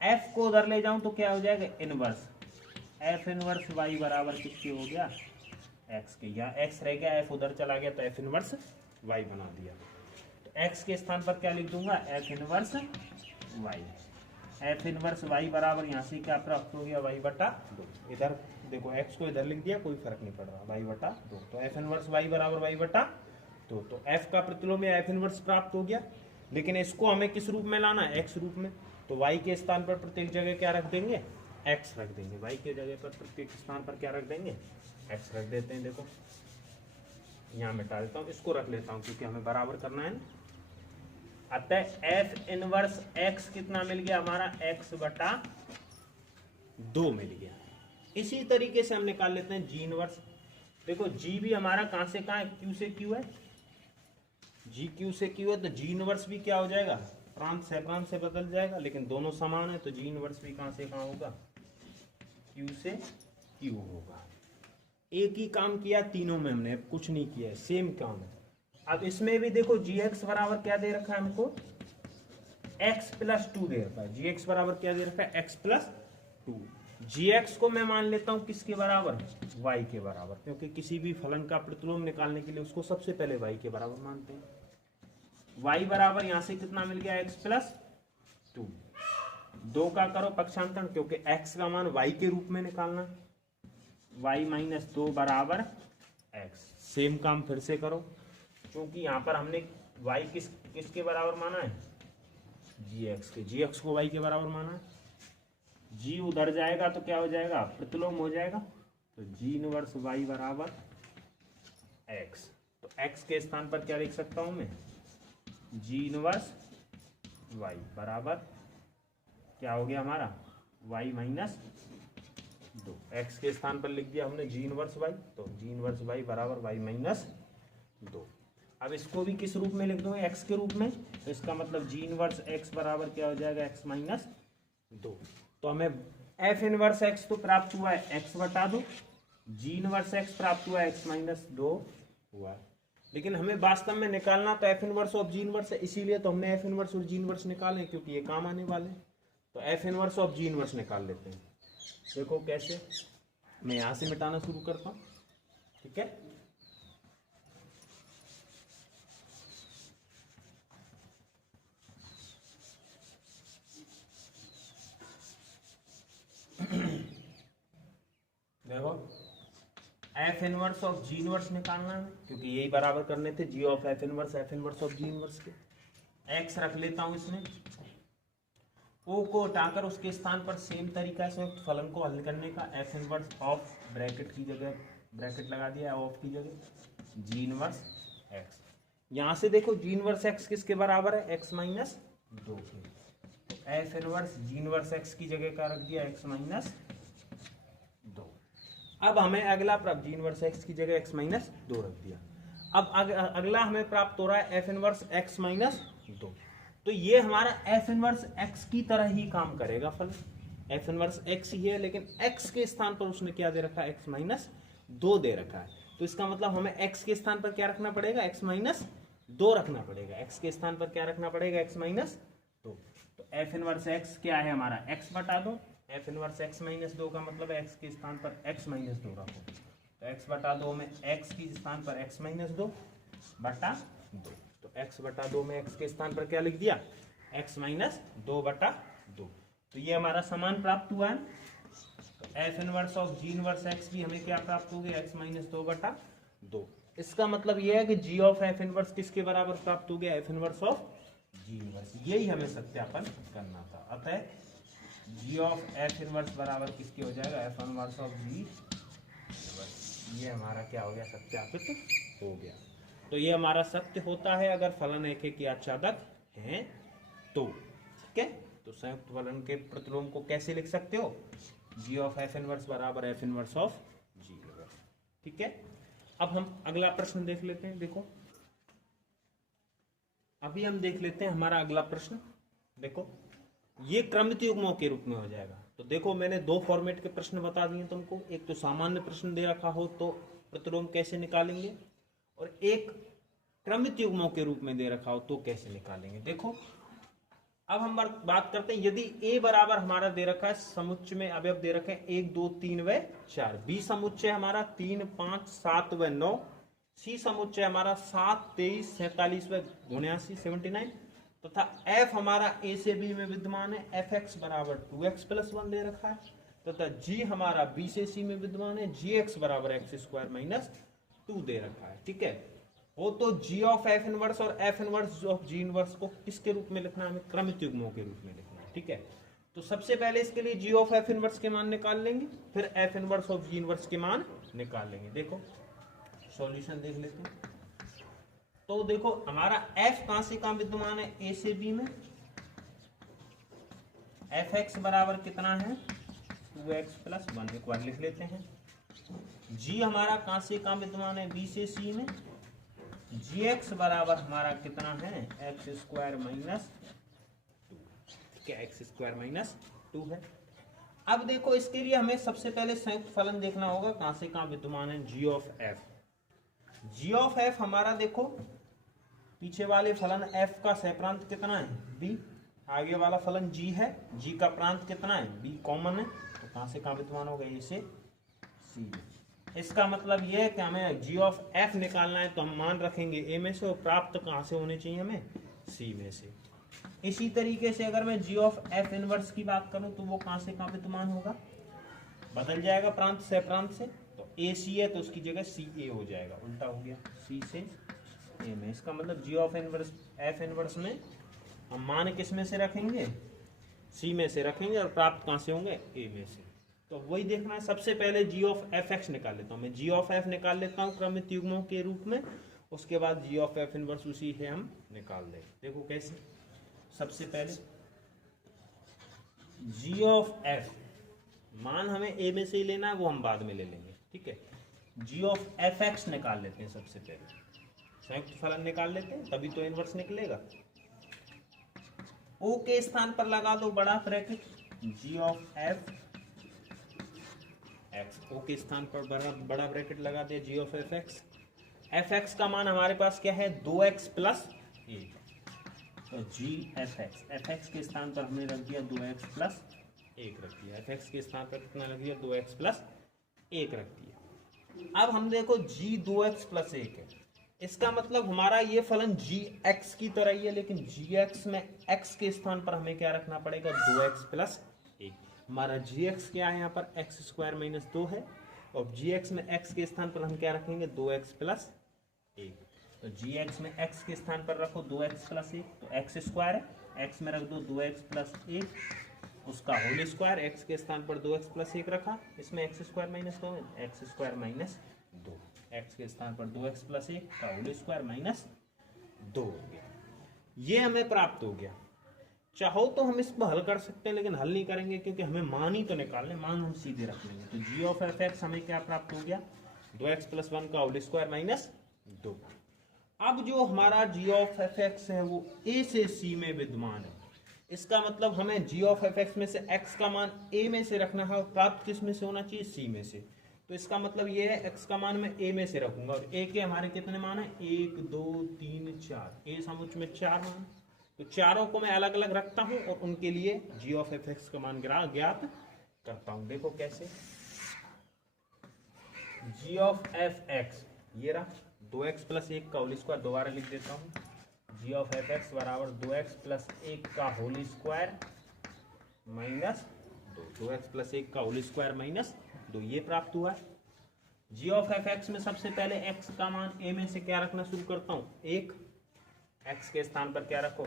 f को उधर ले जाऊं तो क्या हो जाएगा, इनवर्स, f इनवर्स y बराबर किसके हो गया, x के। यहाँ x रह गया, f उधर चला गया तो f इनवर्स y बना दिया। तो x के स्थान पर क्या लिख दूंगा, f inverse y, f inverse y बराबर यहाँ से क्या प्राप्त हो गया, y/2। इधर देखो x को इधर लिख दिया, कोई फर्क नहीं पड़ रहा, y/2। तो f इनवर्स y बराबर y/2। तो f का प्रतिलोम में f इनवर्स प्राप्त हो गया, लेकिन इसको हमें किस रूप में लाना है, x रूप में। तो y के स्थान पर प्रत्येक जगह क्या रख देंगे, x रख देंगे, y के जगह पर प्रत्येक स्थान पर क्या रख देंगे, x रख देते हैं। देखो यहाँ मिटा देता हूँ, इसको रख लेता हूँ क्योंकि हमें बराबर करना है ना। अतः f इनवर्स x कितना मिल गया हमारा, x/2 मिल गया। इसी तरीके से हम निकाल लेते हैं g इनवर्स। देखो g भी हमारा कहां से कहां है, q से q है, g q से q है, तो g इनवर्स भी क्या हो जाएगा, प्रांत से प्रांत से बदल जाएगा, लेकिन दोनों समान है तो g इनवर्स भी कहां से कहां होगा, q से q होगा। एक ही काम किया तीनों में हमने, कुछ नहीं किया है, सेम काम है। अब इसमें भी देखो gx बराबर क्या दे रखा है हमको, x+2 दे रखा है, gx बराबर क्या दे रखा है, x+2। gx को मैं मान लेता हूं किसके बराबर, y के बराबर, क्योंकि किसी भी फलन का प्रतिलोम निकालने के लिए उसको सबसे पहले y के बराबर मानते हैं। y बराबर यहां से कितना मिल गया, x+2। 2 का करो पक्षांतरण, क्योंकि x का मान y के रूप में निकालना, y-2 बराबर x। सेम काम फिर से करो, क्योंकि यहाँ पर हमने y किसके बराबर माना है, gx के, gx को y के बराबर माना है। g उधर जाएगा तो क्या हो जाएगा, प्रतिलोम हो जाएगा, तो g इनवर्स y बराबर x। तो x के स्थान पर क्या लिख सकता हूं मैं, g इनवर्स y बराबर क्या हो गया हमारा, y माइनस 2। एक्स के स्थान पर लिख दिया हमने जी इनवर्स वाई, तो जी इनवर्स वाई बराबर वाई माइनस 2। अब इसको भी किस रूप में लिख दूंगा, एक्स के रूप में, तो इसका मतलब जी इनवर्स एक्स बराबर क्या हो जाएगा, एक्स माइनस 2। तो हमें एफ इनवर्स एक्स तो प्राप्त हुआ है एक्स बटा 2, जी इनवर्स एक्स प्राप्त हुआ है एक्स माइनस 2 हुआ है। लेकिन हमें वास्तव में निकालना तो F inverse of ji inverse है, इसीलिए तो हमने एफ इनवर्स और जी इनवर्स निकाले क्योंकि ये काम आने वाले। तो F inverse of ji inverse निकाल लेते हैं। देखो कैसे, मैं यहां से मिटाना शुरू करता हूं, ठीक है। देखो F inverse of ji inverse निकालना है क्योंकि यही बराबर करने थे G of F inverse of ji inverse के। एक्स रख लेता हूं इसमें, ओ को हटाकर उसके स्थान पर सेम तरीका से फलन को हल करने का, एफ इनवर्स ऑफ ब्रैकेट की जगह ब्रैकेट लगा दिया ऑफ की जगह जी इनवर्स एक्स। यहां से देखो जी इनवर्स एक्स किसके बराबर है, एक्स माइनस 2 के। तो एफ इनवर्स जी इनवर्स एक्स की जगह का रख दिया एक्स माइनस 2। अब हमें अगला प्राप्त, जी इनवर्स एक्स की जगह एक्स माइनस 2 रख दिया। अब अगला हमें प्राप्त हो रहा है एफ इनवर्स एक्स माइनस 2। तो ये हमारा एफ इनवर्स एक्स की तरह ही काम करेगा फल। एफ इनवर्स एक्स ही है लेकिन एक्स के स्थान पर उसने क्या दे रखा है, एक्स माइनस 2 दे रखा है। तो इसका मतलब हमें एक्स के स्थान पर क्या रखना पड़ेगा, एक्स माइनस 2 रखना पड़ेगा। एक्स के स्थान पर क्या रखना पड़ेगा, एक्स माइनस 2। तो एफ इनवर्स एक्स क्या है हमारा, एक्स बटा 2। एफ इनवर्स एक्स माइनस 2 का मतलब है एक्स के स्थान पर एक्स माइनस 2 रखो। तो एक्स बटा 2 में एक्स के स्थान पर एक्स माइनस 2 बटा 2। तो x बटा 2 में x के स्थान पर क्या लिख दिया, x माइनस 2 बटा 2। तो ये हमारा समान प्राप्त हुआ है। तो F inverse of ji inverse x भी हमें क्या प्राप्त हो गया, x माइनस 2 बटा 2। इसका मतलब ये है कि g ऑफ एफ इनवर्स किसके बराबर प्राप्त हो गया, F inverse of ji inverse. यही हमें सत्यापन करना था। अतः g ऑफ एफ इनवर्स बराबर किसके हो जाएगा, F inverse of ji inverse. ये हमारा क्या हो गया, सत्यापित हो गया। तो ये हमारा सत्य होता है अगर फलन एक एक या चादक हैं तो, ठीक है। तो संयुक्त फलन के प्रतिलोम को कैसे लिख सकते हो, जी ऑफ एफ इनवर्स बराबर F inverse of ji inverse, ठीक है। अब हम अगला प्रश्न देख लेते हैं। देखो अभी हम देख लेते हैं हमारा अगला प्रश्न। देखो ये क्रमित युग्मों के रूप में हो जाएगा। तो देखो मैंने 2 फॉर्मेट के प्रश्न बता दिए तुमको, एक तो सामान्य प्रश्न दे रखा हो तो प्रतिलोम कैसे निकालेंगे, और एक क्रमित युग्मों के रूप में दे रखा हो तो कैसे निकालेंगे। देखो अब हम बात करते हैं, यदि a बराबर हमारा दे रखा है समुच्चय में अवयव दे रखे हैं 1 2 3 व 4, b समुच्चय हमारा 3 5 7 व 9, c समुच्चय हमारा 7 23 47 व 79 79, तथा f हमारा a से b में विद्यमान है fx बराबर 2x + 1 दे रखा है, तथा g हमारा b से c में विद्यमान है gx बराबर x² - 2 दे रखा है, ठीक है। वो तो g ऑफ एफ इनवर्स और f inverse of ji inverse को किसके रूप में लिखना है, हमें क्रमित युग्मों के रूप में लिखना है, ठीक है। तो सबसे पहले इसके लिए g ऑफ एफ इनवर्स के मान निकाल लेंगे, फिर F inverse of ji inverse के मान निकाल लेंगे। देखो सॉल्यूशन देख लेते हैं। तो देखो हमारा f कहां से कहां विद्यमान है, a से b में। fx बराबर कितना है, 2x + 1, एक बार लिख लेते हैं। g हमारा कहां से कहां विद्यमान है, b से c में। gx बराबर हमारा कितना है, x² - 2, ठीक है, x² - 2 है। अब देखो इसके लिए हमें सबसे पहले संयुक्त फलन देखना होगा कहां से कहां विद्यमान है, g of f। g of f हमारा देखो पीछे वाले फलन f का सहप्रांत कितना है, b, आगे वाला फलन g है, g का प्रांत कितना है, b कॉमन है, तो कहां से कहां विद्यमान होगा, a से c। इसका मतलब यह है कि हमें g ऑफ f निकालना है तो हम मान रखेंगे a में से, और प्राप्त कहां से होने चाहिए हमें, c में से। इसी तरीके से अगर मैं g ऑफ f इनवर्स की बात करूं तो वो कहां से कहां विद्यमान होगा, बदल जाएगा प्रांत से प्रांत से, तो a c है तो उसकी जगह c a हो जाएगा, उल्टा हो गया, c से a में। इसका मतलब g of inverse f inverse में हम मान किस में से रखेंगे, c में से रखेंगे, और प्राप्त कहां से होंगे, a में से। तो वही देखना है। सबसे पहले g ऑफ एफ एक्स निकाल लेता हूं मैं, g ऑफ f निकाल लेता हूं क्रमित युग्मों के रूप में, उसके बाद g ऑफ f इनवर्स उसी है हम निकाल दें। देखो कैसे, सबसे पहले g ऑफ f मान हमें ए में से ही लेना है, वो हम बाद में ले लेंगे, ठीक है। जी ऑफ एफ एक्स निकाल लेते हैं सबसे पहले, संयुक्त फलन निकाल लेते हैं, तभी तो इनवर्स निकलेगा। ओ के स्थान पर लगा दो बड़ा bracket, G of F X, O के स्थान पर बड़ा ब्रैकेट लगा दिया, G of F X. F X का मान हमारे पास क्या है, 2x प्लस 1, तो जी एफ एक्स के स्थान पर हमने रख दिया 2x प्लस 1 रख दिया, एफ एक्स के स्थान पर कितना रख दिया, 2x प्लस 1 रख दिया। अब हम देखो जी 2x प्लस 1 है, इसका मतलब हमारा ये फलन जी एक्स की तरह ही है, लेकिन जी एक्स में x के स्थान पर हमें क्या रखना पड़ेगा, 2x प्लस 1। हमारा जी एक्स क्या है यहाँ पर, एक्स स्क्वायर माइनस 2 है, और जी एक्स में x के स्थान पर हम क्या रखेंगे, 2x प्लस 1। तो जी एक्स में x के स्थान पर रखो 2x प्लस 1, तो एक्स स्क्वायर है, x में रख दो 2x प्लस 1, उसका होल स्क्वायर, x के स्थान पर 2x प्लस 1 रखा, इसमें एक्स स्क्वायर माइनस 2 है, एक्स स्क्वायर माइनस 2, x के स्थान पर 2x प्लस 1 का होल स्क्वायर माइनस 2 हो गया। ये हमें प्राप्त हो गया। चाहो तो हम इसको हल कर सकते हैं, लेकिन हल नहीं करेंगे क्योंकि हमें मान ही तो निकालने, मान हम सीधे रख लेंगे। तो जी ऑफ एफ एक्स हमें क्या प्राप्त हो गया, 2x प्लस 1 का होल स्क्वायर माइनस 2। अब जो हमारा जी ऑफ एफ एक्स है वो ए से सी में विद्यमान है, इसका मतलब हमें जी ऑफ एफ एक्स में से x का मान a में से रखना है, और प्राप्त किस में से होना चाहिए, c में से। तो इसका मतलब ये है x का मान मैं a में से रखूंगा, और a के हमारे कितने मान है, 1 2 3 4, a समुच्च में 4 मान, तो चारों को मैं अलग अलग रखता हूं और उनके लिए जी ऑफ एफ एक्स का मान ज्ञात करता हूं। देखो कैसे, जी ऑफ एफ एक्स ये रहा 2x प्लस 1 का होल स्क्वायर, दोबारा लिख देता हूं, जी ऑफ एफ एक्स बराबर 2x प्लस 1 का whole square minus 2, 2x plus 1 का होल स्क्वायर माइनस 2, ये प्राप्त हुआ है। जी ऑफ एफ एक्स में सबसे पहले x का मान a में से क्या रखना शुरू करता हूं, 1, x के स्थान पर क्या रखो,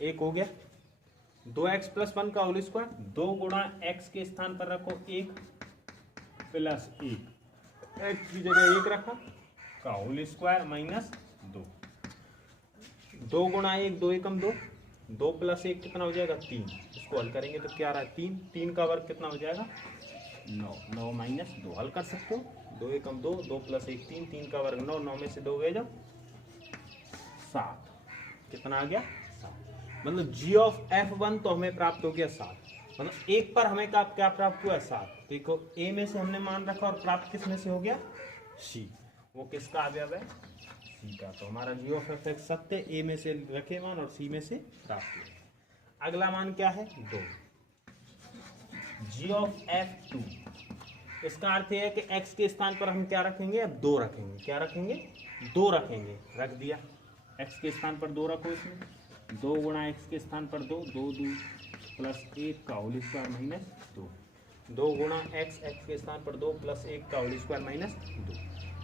1 हो गया। 2x प्लस 1 का होल स्क्वायर, 2 गुणा x के स्थान पर रखो 1 प्लस 1, x की जगह 1 रखा का होल स्क्वायर माइनस 2, 2 गुणा 1 2 एकम 2, 2 प्लस 1 कितना हो जाएगा, 3। इसको हल करेंगे तो क्या रहा है, 3, 3 का वर्ग कितना हो जाएगा, 9, 9 माइनस 2, हल कर सकते हो, 2 एकम 2, 2 प्लस 1 3, 3 का वर्ग 9, 9 में से 2 गए जब 7, कितना आ गया 7। मतलब जी ऑफ f1 तो हमें प्राप्त हो गया 7, मतलब एक पर हमें क्या प्राप्त हुआ, 7। देखो a में से हमने मान रखा और प्राप्त किस में से हो गया, c, वो किसका अवयव है, c का। तो हमारा जी ऑफ एफ एक्स सत्य, a में से रखे मान और c में से प्राप्त हुआ। अगला मान क्या है, 2, जी ऑफ f2, इसका अर्थ यह है कि x के स्थान पर हम क्या रखेंगे, 2 रखेंगे, क्या रखेंगे, 2 रखेंगे, रख दिया, x के स्थान पर 2 रखो, इसमें 2 गुणा x के स्थान पर 2, 2 2 प्लस 1 का होल स्क्वायर माइनस 2, 2 गुणा x के स्थान पर 2 प्लस 1 का होल स्क्वायर माइनस 2।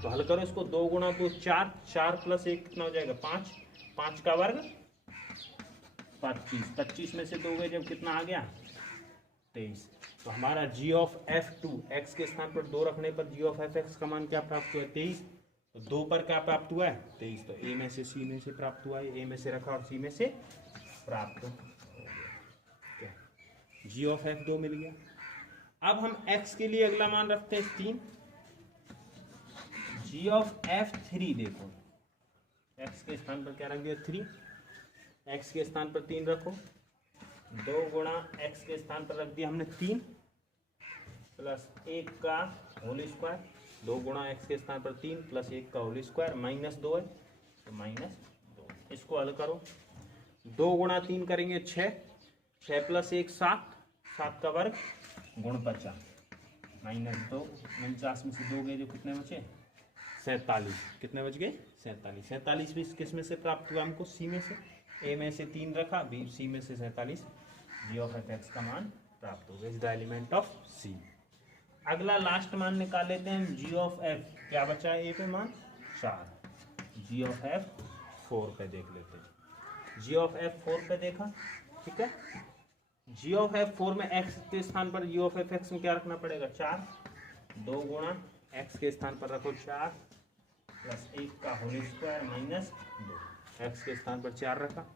तो हल करो इसको, 2 गुणा 2 4, 4 प्लस 1 कितना हो जाएगा, 5, 5 का वर्ग 25, 25 में से 2 गए जब कितना आ गया, 23। तो हमारा जी ऑफ f2, x के स्थान पर 2 रखने पर जी ऑफ एफ एक्स का मान क्या प्राप्त हुआ है, 23। तो 2 पर क्या प्राप्त हुआ है, 23। तो a में से c में से प्राप्त हुआ है, a में से रखा और c में से प्राप्त हो गया, जी ऑफ f2 मिल गया। अब हम x के लिए अगला मान रखते हैं 3, जी ऑफ f3, देखो x के स्थान पर क्या रख दिया, 3, x के स्थान पर 3 रखो, 2 गुणा x के स्थान पर रख दिया हमने 3 प्लस 1 का होल स्क्वायर, 2 गुणा x के स्थान पर 3 प्लस 1 का होल स्क्वायर माइनस 2 है, तो माइनस 2। इसको हल करो, 2 गुणा 3 करेंगे 6, 6 प्लस 1 7, 7 का वर्ग गुण 50 माइनस 2, 49 में से 2 गए जो कितने बचे, 47, कितने बच गए, 47। 47 भी किस में से प्राप्त हुआ हमको, सी में से, a में से 3 रखा, b c में से 47, जी ऑफ एफ एक्स का मान प्राप्त हो गया, इज द एलिमेंट ऑफ सी। अगला लास्ट मान निकाल लेते हैं, जी ऑफ एफ, क्या बचा है ए पे मान 4, जी ऑफ एफ 4 पे देख लेते हैं, जी ऑफ एफ 4 पे देखा, ठीक है। जी ऑफ एफ 4 में x के स्थान पर जी ऑफ एफ एक्स में क्या रखना पड़ेगा, 4, 2 गुणा x के स्थान पर रखो 4 प्लस 1 का होल स्क्वायर माइनस 2, x के स्थान पर 4 रखा,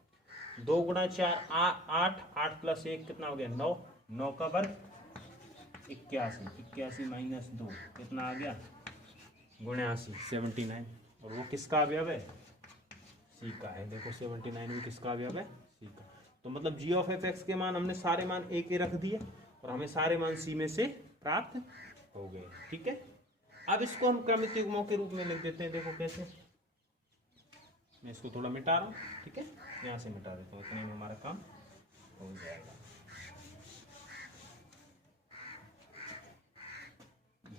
2 गुणा 4 8, 8 प्लस 1 कितना हो गया 9, 9 का वर्ग 81, 81 माइनस 2 कितना आ गया 79, 79। और वो किसका अवयव है सी का है। देखो 79 भी किसका अवयव है सी का। तो मतलब जी ऑफ एफ एक्स के मान हमने सारे मान ए के रख दिए और हमें सारे मान सी में से प्राप्त हो गए। ठीक है, अब इसको हम क्रमिक युग्मों के रूप में लिख देते हैं। देखो कैसे, मैं इसको थोड़ा मिटा रहा हूँ। ठीक है, यहाँ से मिटा देता हूँ, इतने में हमारा काम हो जाएगा।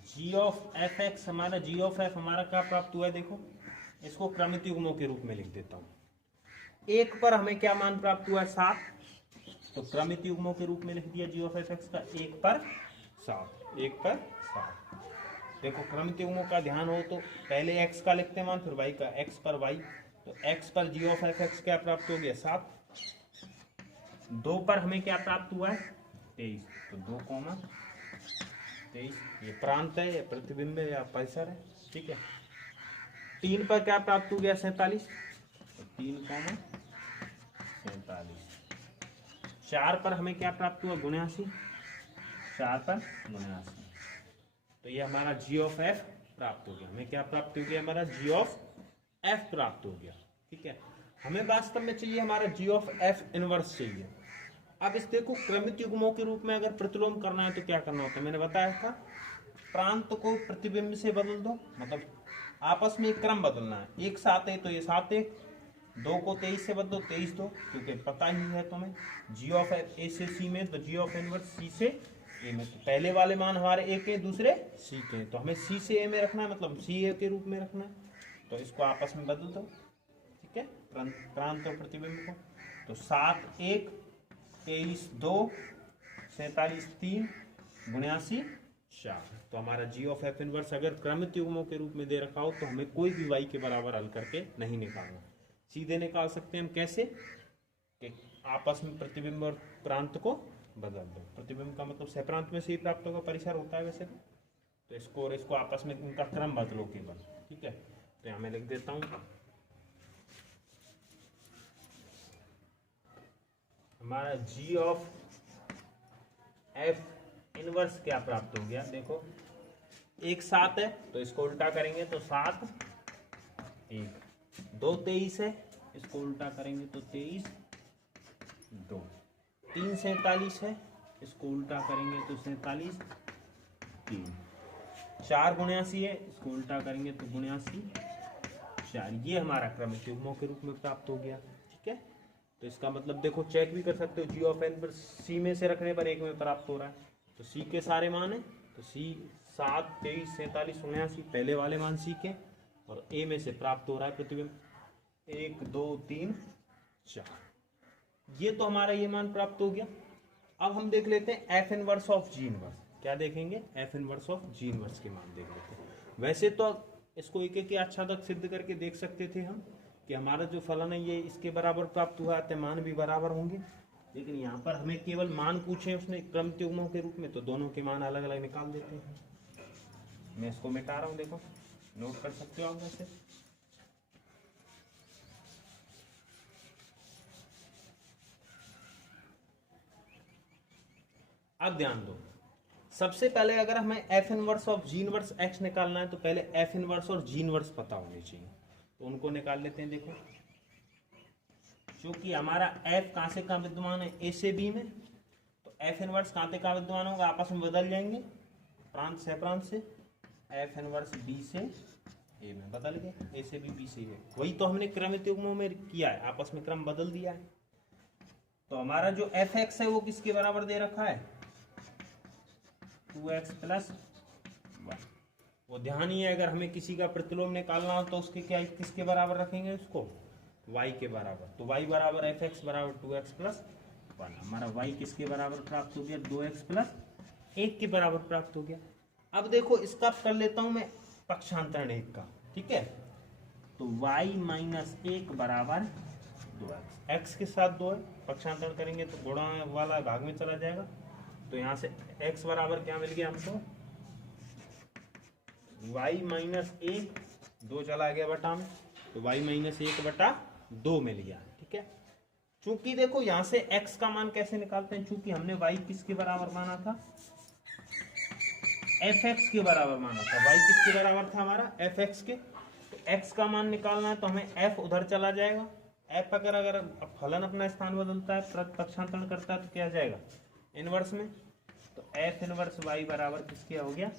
जी ऑफ एफ एक्स हमारा, जी ऑफ एफ हमारा क्या प्राप्त हुआ है, देखो इसको क्रमिक युग्मों के रूप में लिख देता हूँ। एक पर हमें क्या मान प्राप्त हुआ है 7, तो क्रमिक युग्मों के रूप में लिख दिया जी ऑफ एफ एक्स का 1 पर 7, 1 पर 7। देखो क्रमिक युग्मों का ध्यान हो तो पहले x का लिखते हैं मान, फिर y का, x पर y, तो x पर जी ऑफ एफ एक्स क्या प्राप्त हो गया 7। 2 पर हमें क्या प्राप्त हुआ है 23, तो 2 कॉमा 23, ये प्रांत है, ये प्रतिबिंब है या परिसर है। ठीक है, 3 पर क्या प्राप्त हो गया 47, तो 3 कॉमा 47। 4 पर हमें क्या प्राप्त हुआ 79, 4 पर 79। तो ये हमारा जी ऑफ एफ प्राप्त हो गया। हमें क्या प्राप्त हो गया, हमारा जी ऑफ एफ प्राप्त हो गया। ठीक है, हमें वास्तव में चाहिए हमारा जी ऑफ एफ इनवर्स चाहिए। अब इस देखो क्रमिक युग्मों के रूप में अगर प्रतिलोम करना है तो क्या करना होता है, मैंने बताया था प्रांत को प्रतिबिंब से बदल दो, मतलब आपस में एक क्रम बदलना है। 1 7 है तो ये 7 1, 2 को 23 से बदलो 23 2, क्योंकि पता ही है तुम्हें जी ऑफ ए से सी में, तो जी ऑफ इनवर्स सी से ए में, तो पहले वाले मान हमारे ए के, दूसरे सी के, तो हमें सी से ए में रखना है, मतलब सी ए के रूप में रखना है। तो इसको आपस में बदल दो। ठीक है, प्रांत और प्रतिबिंब को, तो 7 1, 23 2, 47 3, 79 4। तो हमारा जी ऑफ एफ इनवर्स अगर क्रमिक युग्मों के रूप में दे रखा हो तो हमें कोई भी वाई के बराबर हल करके नहीं निकालना, सीधे निकाल सकते हैं हम। कैसे कि आपस में प्रतिबिंब और प्रांत को बदल दो। प्रतिबिंब का मतलब सहप्रांत में से ही प्राप्त होगा, परिसर होता है वैसे तो इसको और इसको आपस में उनका क्रम बदलो केवल। ठीक है, तो यहाँ मैं लिख देता हूँ हमारा जी ऑफ एफ इनवर्स क्या प्राप्त हो गया। देखो 1 7 है तो इसको उल्टा करेंगे तो 7 1, 2 23 है इसको उल्टा करेंगे तो 23 2, 3 47 है इसको उल्टा करेंगे तो 47 3, 4 79 है इसको उल्टा करेंगे तो 79 4। ये हमारा क्रमिक युग्मों के रूप में प्राप्त हो गया। ठीक है, तो इसका मतलब देखो चेक भी कर सकते हो, जी ऑफ एन पर सी में से रखने पर 1 में प्राप्त हो रहा है, तो सी के सारे मान है, तो सी 7 23 47 79 पहले वाले मान सी के, और ए में से प्राप्त हो रहा है प्रतिबिंब 1 2 3 4। ये तो हमारा ये मान प्राप्त हो गया। अब हम देख लेते हैं F inverse of ji inverse. क्या देखेंगे, F inverse of ji inverse के मान देख लेते हैं। वैसे तो इसको एक एक अच्छा तक सिद्ध करके देख सकते थे हम कि हमारा जो फलन है ये इसके बराबर प्राप्त हुआ है, मान भी बराबर होंगे, लेकिन यहाँ पर हमें केवल मान पूछे उसने क्रमिक युग्मों के रूप में, तो दोनों के मान अलग अलग निकाल देते हैं। मैं इसको मिटा रहा हूँ, देखो नोट कर सकते हो आप वैसे। अब ध्यान दो, सबसे पहले अगर हमें f inverse of ji inverse x निकालना है तो पहले एफ इनवर्स और जी इनवर्स पता होने चाहिए, तो उनको निकाल लेते हैं। देखो क्योंकि हमारा एफ कहां से कहां विद्यमान है, ए से बी में, तो एफ इनवर्स कहां से कहां विद्यमान होगा, आपस में बदल जाएंगे प्रांत से प्रांत से। एफ इनवर्स बी से ए में बदल गए, ए से बी से ए, वही तो हमने क्रमिक युग्मों में किया है, आपस में क्रम बदल दिया है। तो हमारा जो एफ एक्स है वो किसके बराबर दे रखा है 2x प्लस 1। वो ध्यान ही है, अगर हमें किसी का प्रतिलोम निकालना हो तो उसके क्या किसके बराबर रखेंगे उसको, y के बराबर। तो y बराबर एफ एक्स बराबर 2x प्लस 1। हमारा y किसके बराबर प्राप्त हो गया 2x प्लस 1 के बराबर प्राप्त हो गया। अब देखो इसका कर लेता हूं मैं पक्षांतरण 1 का। ठीक है, तो y माइनस 1 बराबर 2x, x के साथ 2 है, पक्षांतरण करेंगे तो गुणा वाला भाग में चला जाएगा, तो यहाँ से x बराबर क्या मिल गया हमको y माइनस 1, 2 चला गया बटा में, तो y माइनस 1 बटा 2 मिल गया। ठीक है, चूंकि देखो यहां से x का मान कैसे निकालते हैं, चूंकि हमने y किसके बराबर माना था, fx के बराबर माना था। y किसके बराबर था हमारा, fx के। तो x का मान निकालना है तो हमें f उधर चला जाएगा। f अगर फलन अपना स्थान बदलता है, पक्षांतरण करता है, तो क्या जाएगा इनवर्स में। तो f इनवर्स y बराबर किसके हो गया,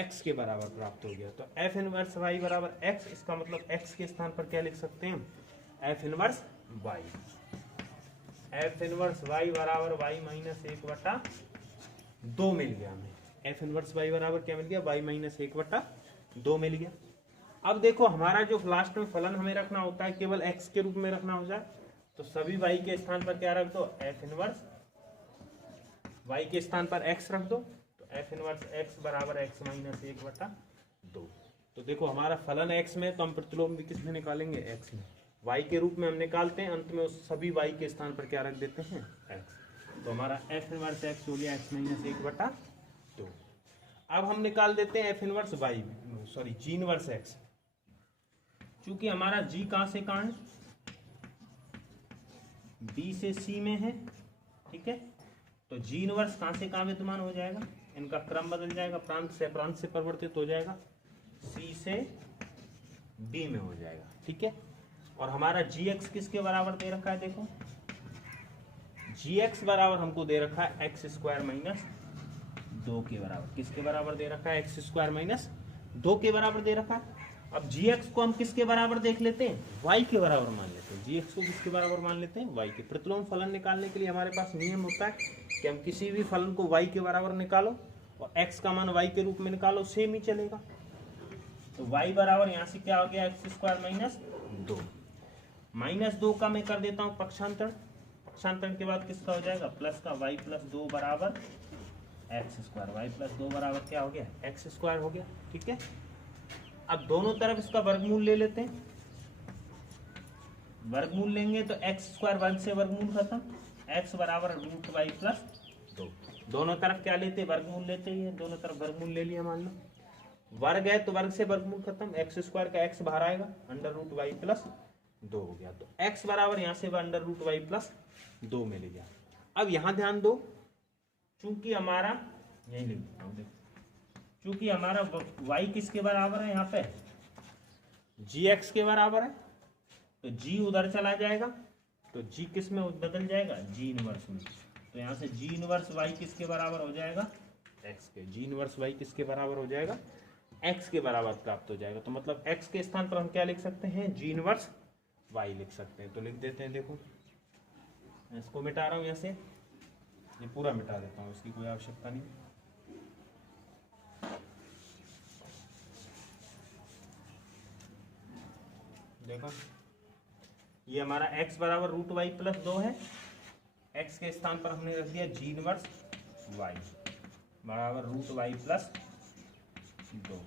x के बराबर प्राप्त हो गया। तो f इनवर्स y बराबर x, इसका मतलब x के स्थान पर क्या लिख सकते हैं, f inverse y। f inverse y बराबर y माइनस 1/2 मिल गया हमें। f इनवर्स y बराबर क्या मिल गया, y माइनस 1/2 मिल गया। अब देखो हमारा जो लास्ट में फलन हमें रखना होता है केवल x के रूप में रखना हो जाए, तो सभी y के स्थान पर क्या रख दो, f इनवर्स y के स्थान पर x रख दो। तो f इनवर्स x बराबर x माइनस 1/2। तो देखो हमारा फलन x में, तो हम प्रतिलोम भी किसमें निकालेंगे, x में। y के रूप में हम निकालते हैं, अंत में उस सभी y के स्थान पर क्या रख देते हैं, x। तो हमारा f इनवर्स x हो गया x माइनस 1/2। अब हम निकाल देते हैं f inverse y, sorry g inverse x। चूंकि हमारा g कहां से कहां है, b से c में है, ठीक है। तो g इनवर्स कहां से कहां विद्यमान हो जाएगा, इनका क्रम बदल जाएगा, प्रांत से परिवर्तित हो जाएगा, c से b में हो जाएगा, ठीक है। और हमारा gx किसके बराबर दे रखा है, देखो gx बराबर हमको दे रखा है x स्क्वायर माइनस 2 के बराबर। किसके बराबर दे रखा है, x स्क्वायर माइनस 2 के बराबर दे रखा है। अब gx को हम किसके बराबर देख लेते हैं, y के बराबर मान लेते हैं। gx को किसके बराबर मान लेते हैं, y के। प्रतिलोम फलन निकालने के लिए हमारे पास नियम होता है कि हम किसी भी फलन को y के बराबर निकालो और x का मान y के रूप में निकालो, सेम ही चलेगा। तो y बराबर यहाँ से क्या हो गया, x स्क्वायर माइनस 2। माइनस 2 का मैं कर देता हूँ पक्षांतरण। पक्षांतरण के बाद किसका हो जाएगा, प्लस का, y प्लस 2 बराबर एक्स स्क्वायर। y प्लस 2 बराबर क्या हो गया, एक्स स्क्वायर हो गया, ठीक है। अब दोनों तरफ इसका वर्गमूल ले लेते हैं। वर्गमूल लेंगे तो एक्स स्क्वायर 1 से वर्गमूल खत्म, x बराबर रूट वाई प्लस 2। दोनों तरफ क्या लेते हैं, वर्गमूल लेते हैं। दोनों तरफ वर्गमूल ले लिया, मान लो वर्ग है तो वर्ग से वर्गमूल खत्म, एक्स स्क्वायर का x बाहर आएगा, अंडर रूट वाई प्लस 2 हो गया। तो x बराबर यहाँ से अंडर रूट वाई प्लस 2 मिल गया। अब यहाँ ध्यान दो, चूंकि हमारा यही लिख देता हूँ, चूंकि हमारा y किसके बराबर है, यहाँ पे gx के बराबर है, तो g उधर चला जाएगा, तो g किस में बदल जाएगा, g इनवर्स में। तो यहाँ से g इनवर्स y किसके बराबर हो जाएगा, x के। g इनवर्स y किसके बराबर हो जाएगा, x के बराबर प्राप्त हो जाएगा। तो मतलब x के स्थान पर हम क्या लिख सकते हैं, g इनवर्स y लिख सकते हैं। तो लिख देते हैं, देखो इसको मिटा रहा हूँ, यहाँ से ये पूरा मिटा देता हूँ, इसकी कोई आवश्यकता नहीं। देखो ये हमारा x बराबर रूट वाई प्लस 2 है, x के स्थान पर हमने रख दिया g इनवर्स y बराबर रूट वाई प्लस 2।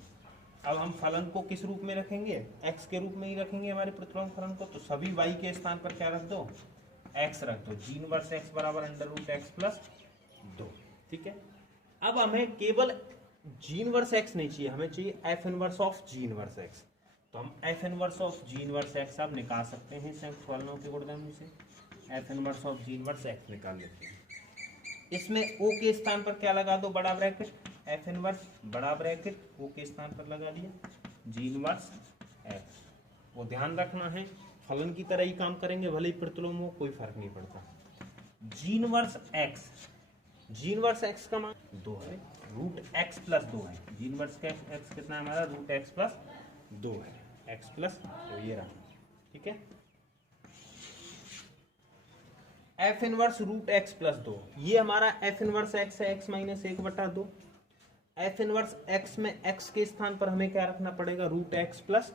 अब हम फलन को किस रूप में रखेंगे, x के रूप में ही रखेंगे हमारे प्रतिलोम फलन को। तो सभी y के स्थान पर क्या रख दो, x रख दो। g इनवर्स x बराबर अंडर रूट x प्लस 2, ठीक है। अब हमें केवल g इनवर्स x नहीं चाहिए, हमें चाहिए f inverse of g inverse x। तो हम f inverse of g inverse x आप निकाल सकते हैं संयुक्त फलनों के गुणधर्म से। f inverse of g inverse x निकाल लेते हैं। इसमें o के स्थान पर क्या लगा दो, बड़ा ब्रैकेट, f इनवर्स बड़ा ब्रैकेट o के स्थान पर लगा दिया, g इनवर्स x। वो ध्यान रखना है, फलन की तरह ही काम करेंगे, भले ही प्रतिलोम हो, कोई फर्क नहीं पड़ता। g inverse x, g inverse x का मान 2 है, रूट x प्लस 2 है। g इनवर्स x कितना है हमारा, रूट x प्लस 2 है, x प्लस 2 ये रहा, ठीक है। f inverse root x plus 2, ये हमारा f इनवर्स x है, x minus 1/2। f inverse x में x के स्थान पर हमें क्या रखना पड़ेगा, रूट x प्लस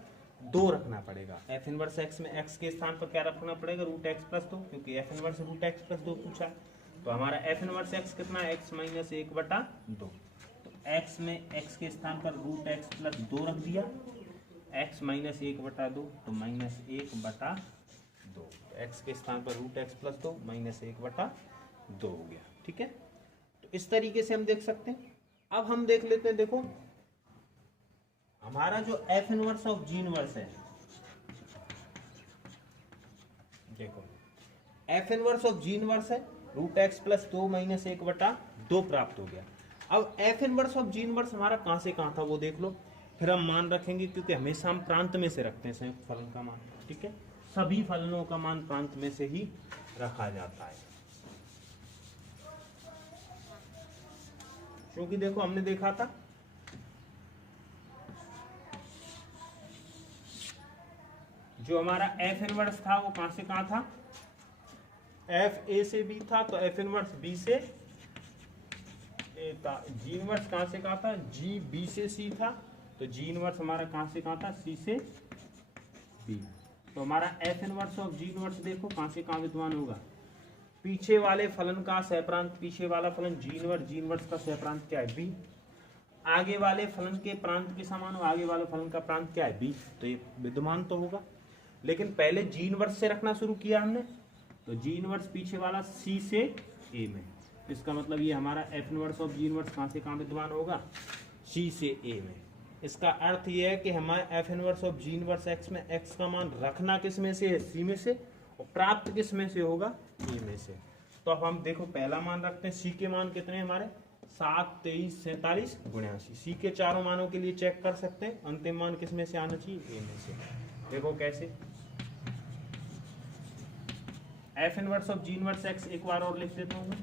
2 रखना पड़ेगा। f इनवर्स x में x के स्थान पर क्या रखना पड़ेगा, रूट x प्लस 2, क्योंकि f inverse root x plus 2 पूछा। तो हमारा f इनवर्स x कितना है, x माइनस 1/2। तो x में x के स्थान पर रूट x प्लस 2 रख दिया, x माइनस 1/2, तो माइनस 1/2। तो x के स्थान पर रूट x प्लस 2 माइनस 1/2 हो गया, ठीक है। तो इस तरीके से हम देख सकते हैं। अब हम देख लेते हैं, देखो हमारा जो f inverse of g inverse है, देखो F inverse of ji inverse है रूट एक्स प्लस 2 माइनस 1/2 प्राप्त हो गया। अब F inverse of ji inverse हमारा कहां से कहां था वो देख लो, फिर हम मान रखेंगे, क्योंकि हमेशा हम प्रांत में से रखते हैं संयुक्त फलन का मान। ठीक है, सभी फलनों का मान प्रांत में से ही रखा जाता है, क्योंकि देखो हमने देखा था जो हमारा एफ इनवर्स था वो कहां से कहां था, एफ ए से बी था, तो एफ इनवर्स बी से ए था। जी इनवर्स कहां से कहां था, जी बी से सी था, तो जी इनवर्स हमारा कहां से कहां था, सी से बी। तो हमारा F inverse of ji inverse देखो कहां से कहां विद्यमान होगा, पीछे वाले फलन का सहप्रांत, पीछे वाला फलन जी इनवर्स का सहप्रांत क्या है, बी। आगे वाले फलन के प्रांत के समान हो, आगे वाले फलन का प्रांत क्या है, बी, तो ये विद्यमान तो होगा। लेकिन पहले जी इनवर्स से रखना शुरू किया हमने, तो जी इनवर्स पीछे वाला सी से ए में, इसका मतलब ये हमारा F inverse of ji inverse कहां से कहां विद्यमान होगा, सी से ए में। इसका अर्थ ये है कि हमारे F inverse of ji inverse x में एक्स का मान रखना किस में से है, सी में से, और प्राप्त किस में से होगा, ए में से। तो अब हम देखो पहला मान रखते हैं, सी के मान कितने हमारे 7, 23, 47, 82। सी के चारों मानों के लिए चेक कर सकते हैं, अंतिम मान किस में से आना चाहिए, ए में से। देखो कैसे, F inverse of ji inverse x एक बार और लिख देता हूँ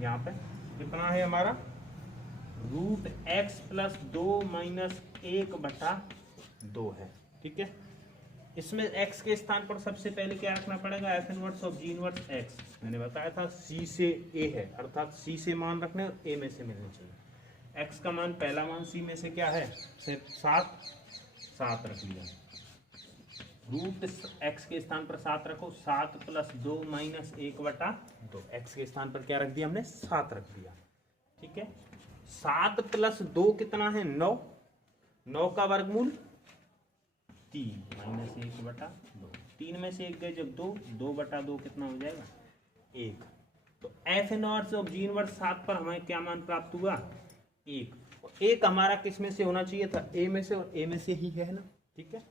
यहाँ पे, कितना है हमारा रूट एक्स प्लस 2 माइनस 1/2 है। ठीक है, इसमें x के स्थान पर सबसे पहले क्या रखना पड़ेगा, F inverse of ji inverse x, मैंने बताया था c से a है, अर्थात c से मान रखने और a में से मिलने चाहिए। x का मान, पहला मान c में से क्या है, 7 रख लिया, रूट x के स्थान पर 7 रखो, 7 प्लस 2 माइनस 1/2, x के स्थान पर क्या रख दिया हमने, 7 रख दिया। ठीक है, 7 प्लस 2 कितना है, 9, 9 का वर्गमूल 3 माइनस 1/2, 3 में से 1 गए जब 2, 2/2 कितना हो जाएगा, 1। तो F inverse of ji inverse 7 पर हमें क्या मान प्राप्त हुआ, 1। 1 हमारा किस में से होना चाहिए था, ए में से, और ए में से ही है ना। ठीक है,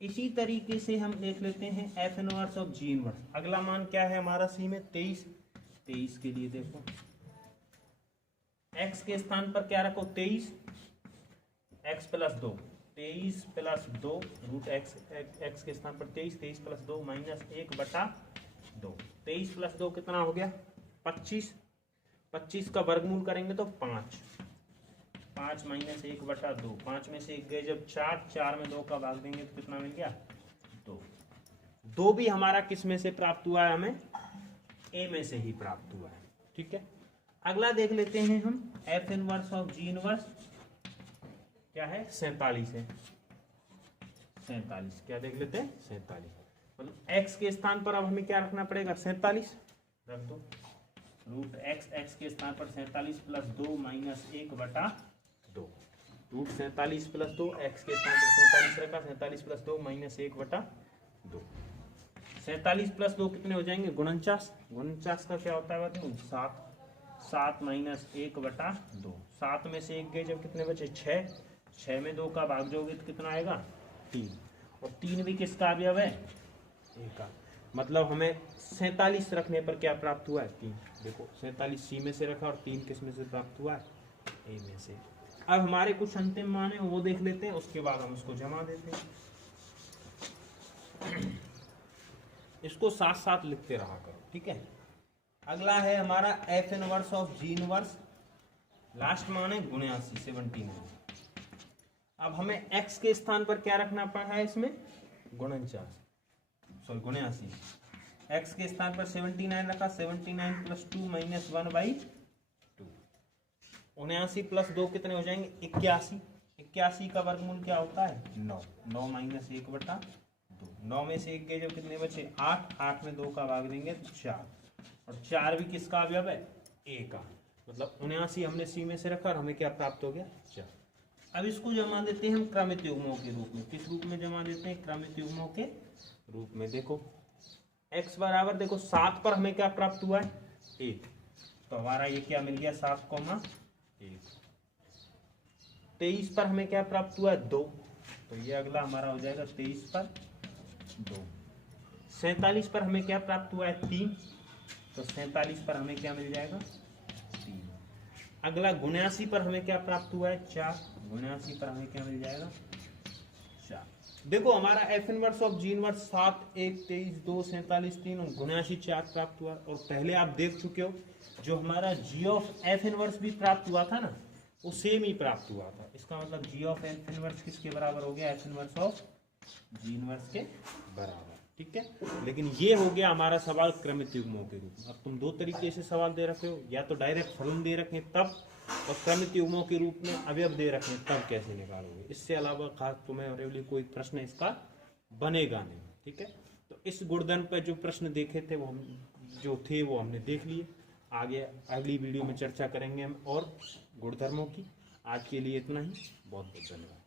इसी तरीके से हम देख लेते हैं F inverse of ji inverse. अगला मान क्या है हमारा सी में, 23 के लिए देखो, x के स्थान पर क्या रखो, 23, x plus 2, 23 plus 2 root x के स्थान पर 23 प्लस 2 माइनस 1/2, 23 प्लस 2 कितना हो गया, 25 का वर्गमूल करेंगे तो 5 माइनस 1/2, 5 में से 1 गए जब 4 में 2 का भाग देंगे तो कितना मिल गया, 2 भी हमारा किस में से प्राप्त हुआ है, हमें ए में से ही प्राप्त हुआ है। ठीक है, अगला देख लेते हैं हम F inverse of ji inverse क्या है, 47 है, 47 क्या देख लेते हैं, 47, मतलब x के स्थान पर अब हमें क्या रखना पड़ेगा, 47 रख दो, रूट x के स्थान पर 47 plus 2 minus 1/2, root 47 plus 2, x के स्थान पर 47 रखा, 47 प्लस 2 माइनस 1/2, 47 प्लस 2 कितने हो जाएंगे, 49 का क्या होता है बताऊँ, 7 माइनस 1/2, 7 में से 1 गए जब कितने बचे, 6 में 2 का भाग जोगे तो कितना आएगा, 3, और 3 भी किसका अवयव है, ए का, मतलब हमें 47 रखने पर क्या प्राप्त हुआ है, 3। देखो 47 सी में से रखा और 3 किस में से प्राप्त हुआ है, ए में से। अब हमारे कुछ अंतिम मान है वो देख लेते हैं, उसके बाद हम इसको जमा देते हैं। इसको साथ साथ लिखते रहा करो। ठीक है, अगला है हमारा F inverse of ji inverse, last मान है 79। अब हमें x के स्थान पर क्या रखना पड़ा है, इसमें 79, x के स्थान पर 79 रखा, 79 प्लस 2 माइनस 1/2, 79 प्लस 2 कितने हो जाएंगे, 81 का वर्गमूल क्या होता है, 9 माइनस 1/2, 9 में से 1 गए जब कितने बचे, 8 में 2 का भाग देंगे तो 4, और 4 भी किसका अवयव है, ए का, मतलब 79 हमने सी में से रखा और हमें क्या प्राप्त हो गया, 4। अब इसको जमा देते हैं हम क्रमित युग्मों के रूप में। किस रूप में जमा देते हैं, क्रमित युग्मों के रूप में। देखो x बराबर, देखो 7 पर हमें क्या प्राप्त हुआ है, 1, तो हमारा ये क्या मिल गया, 7, 1। 23 पर हमें क्या प्राप्त हुआ है, 2, तो ये अगला हमारा हो जाएगा 23 पर 2। 47 पर हमें क्या प्राप्त हुआ है 3, तो 47 पर हमें क्या मिल जाएगा 3। अगला 79 पर हमें क्या प्राप्त हुआ है 4, 79 पर हमें क्या मिल जाएगा 4। देखो हमारा F inverse of ji inverse 7, 1, 23, 2, 47, 3 और 79, 4 प्राप्त हुआ। और पहले आप देख चुके हो जो हमारा जी ऑफ एफ इनवर्स भी प्राप्त हुआ था ना, वो सेम ही प्राप्त हुआ था। इसका मतलब जी ऑफ एफ इनवर्स किसके बराबर हो गया, F inverse of ji inverse के बराबर, ठीक है। लेकिन ये हो गया हमारा सवाल क्रमित युग्मों के रूप में। अब तुम दो तरीके से सवाल दे रखे हो, या तो डायरेक्ट फलन दे रखे तब, और क्रमित युग्मों के रूप में अवयव दे रखे तब कैसे निकालोगे। इससे अलावा खास तुम्हें और कोई प्रश्न इसका बनेगा नहीं, ठीक है। तो इस गुणधर्म पर जो प्रश्न देखे थे वो हमने देख लिए। आगे अगली वीडियो में चर्चा करेंगे हम और गुणधर्मों की। आज के लिए इतना ही, बहुत बहुत धन्यवाद।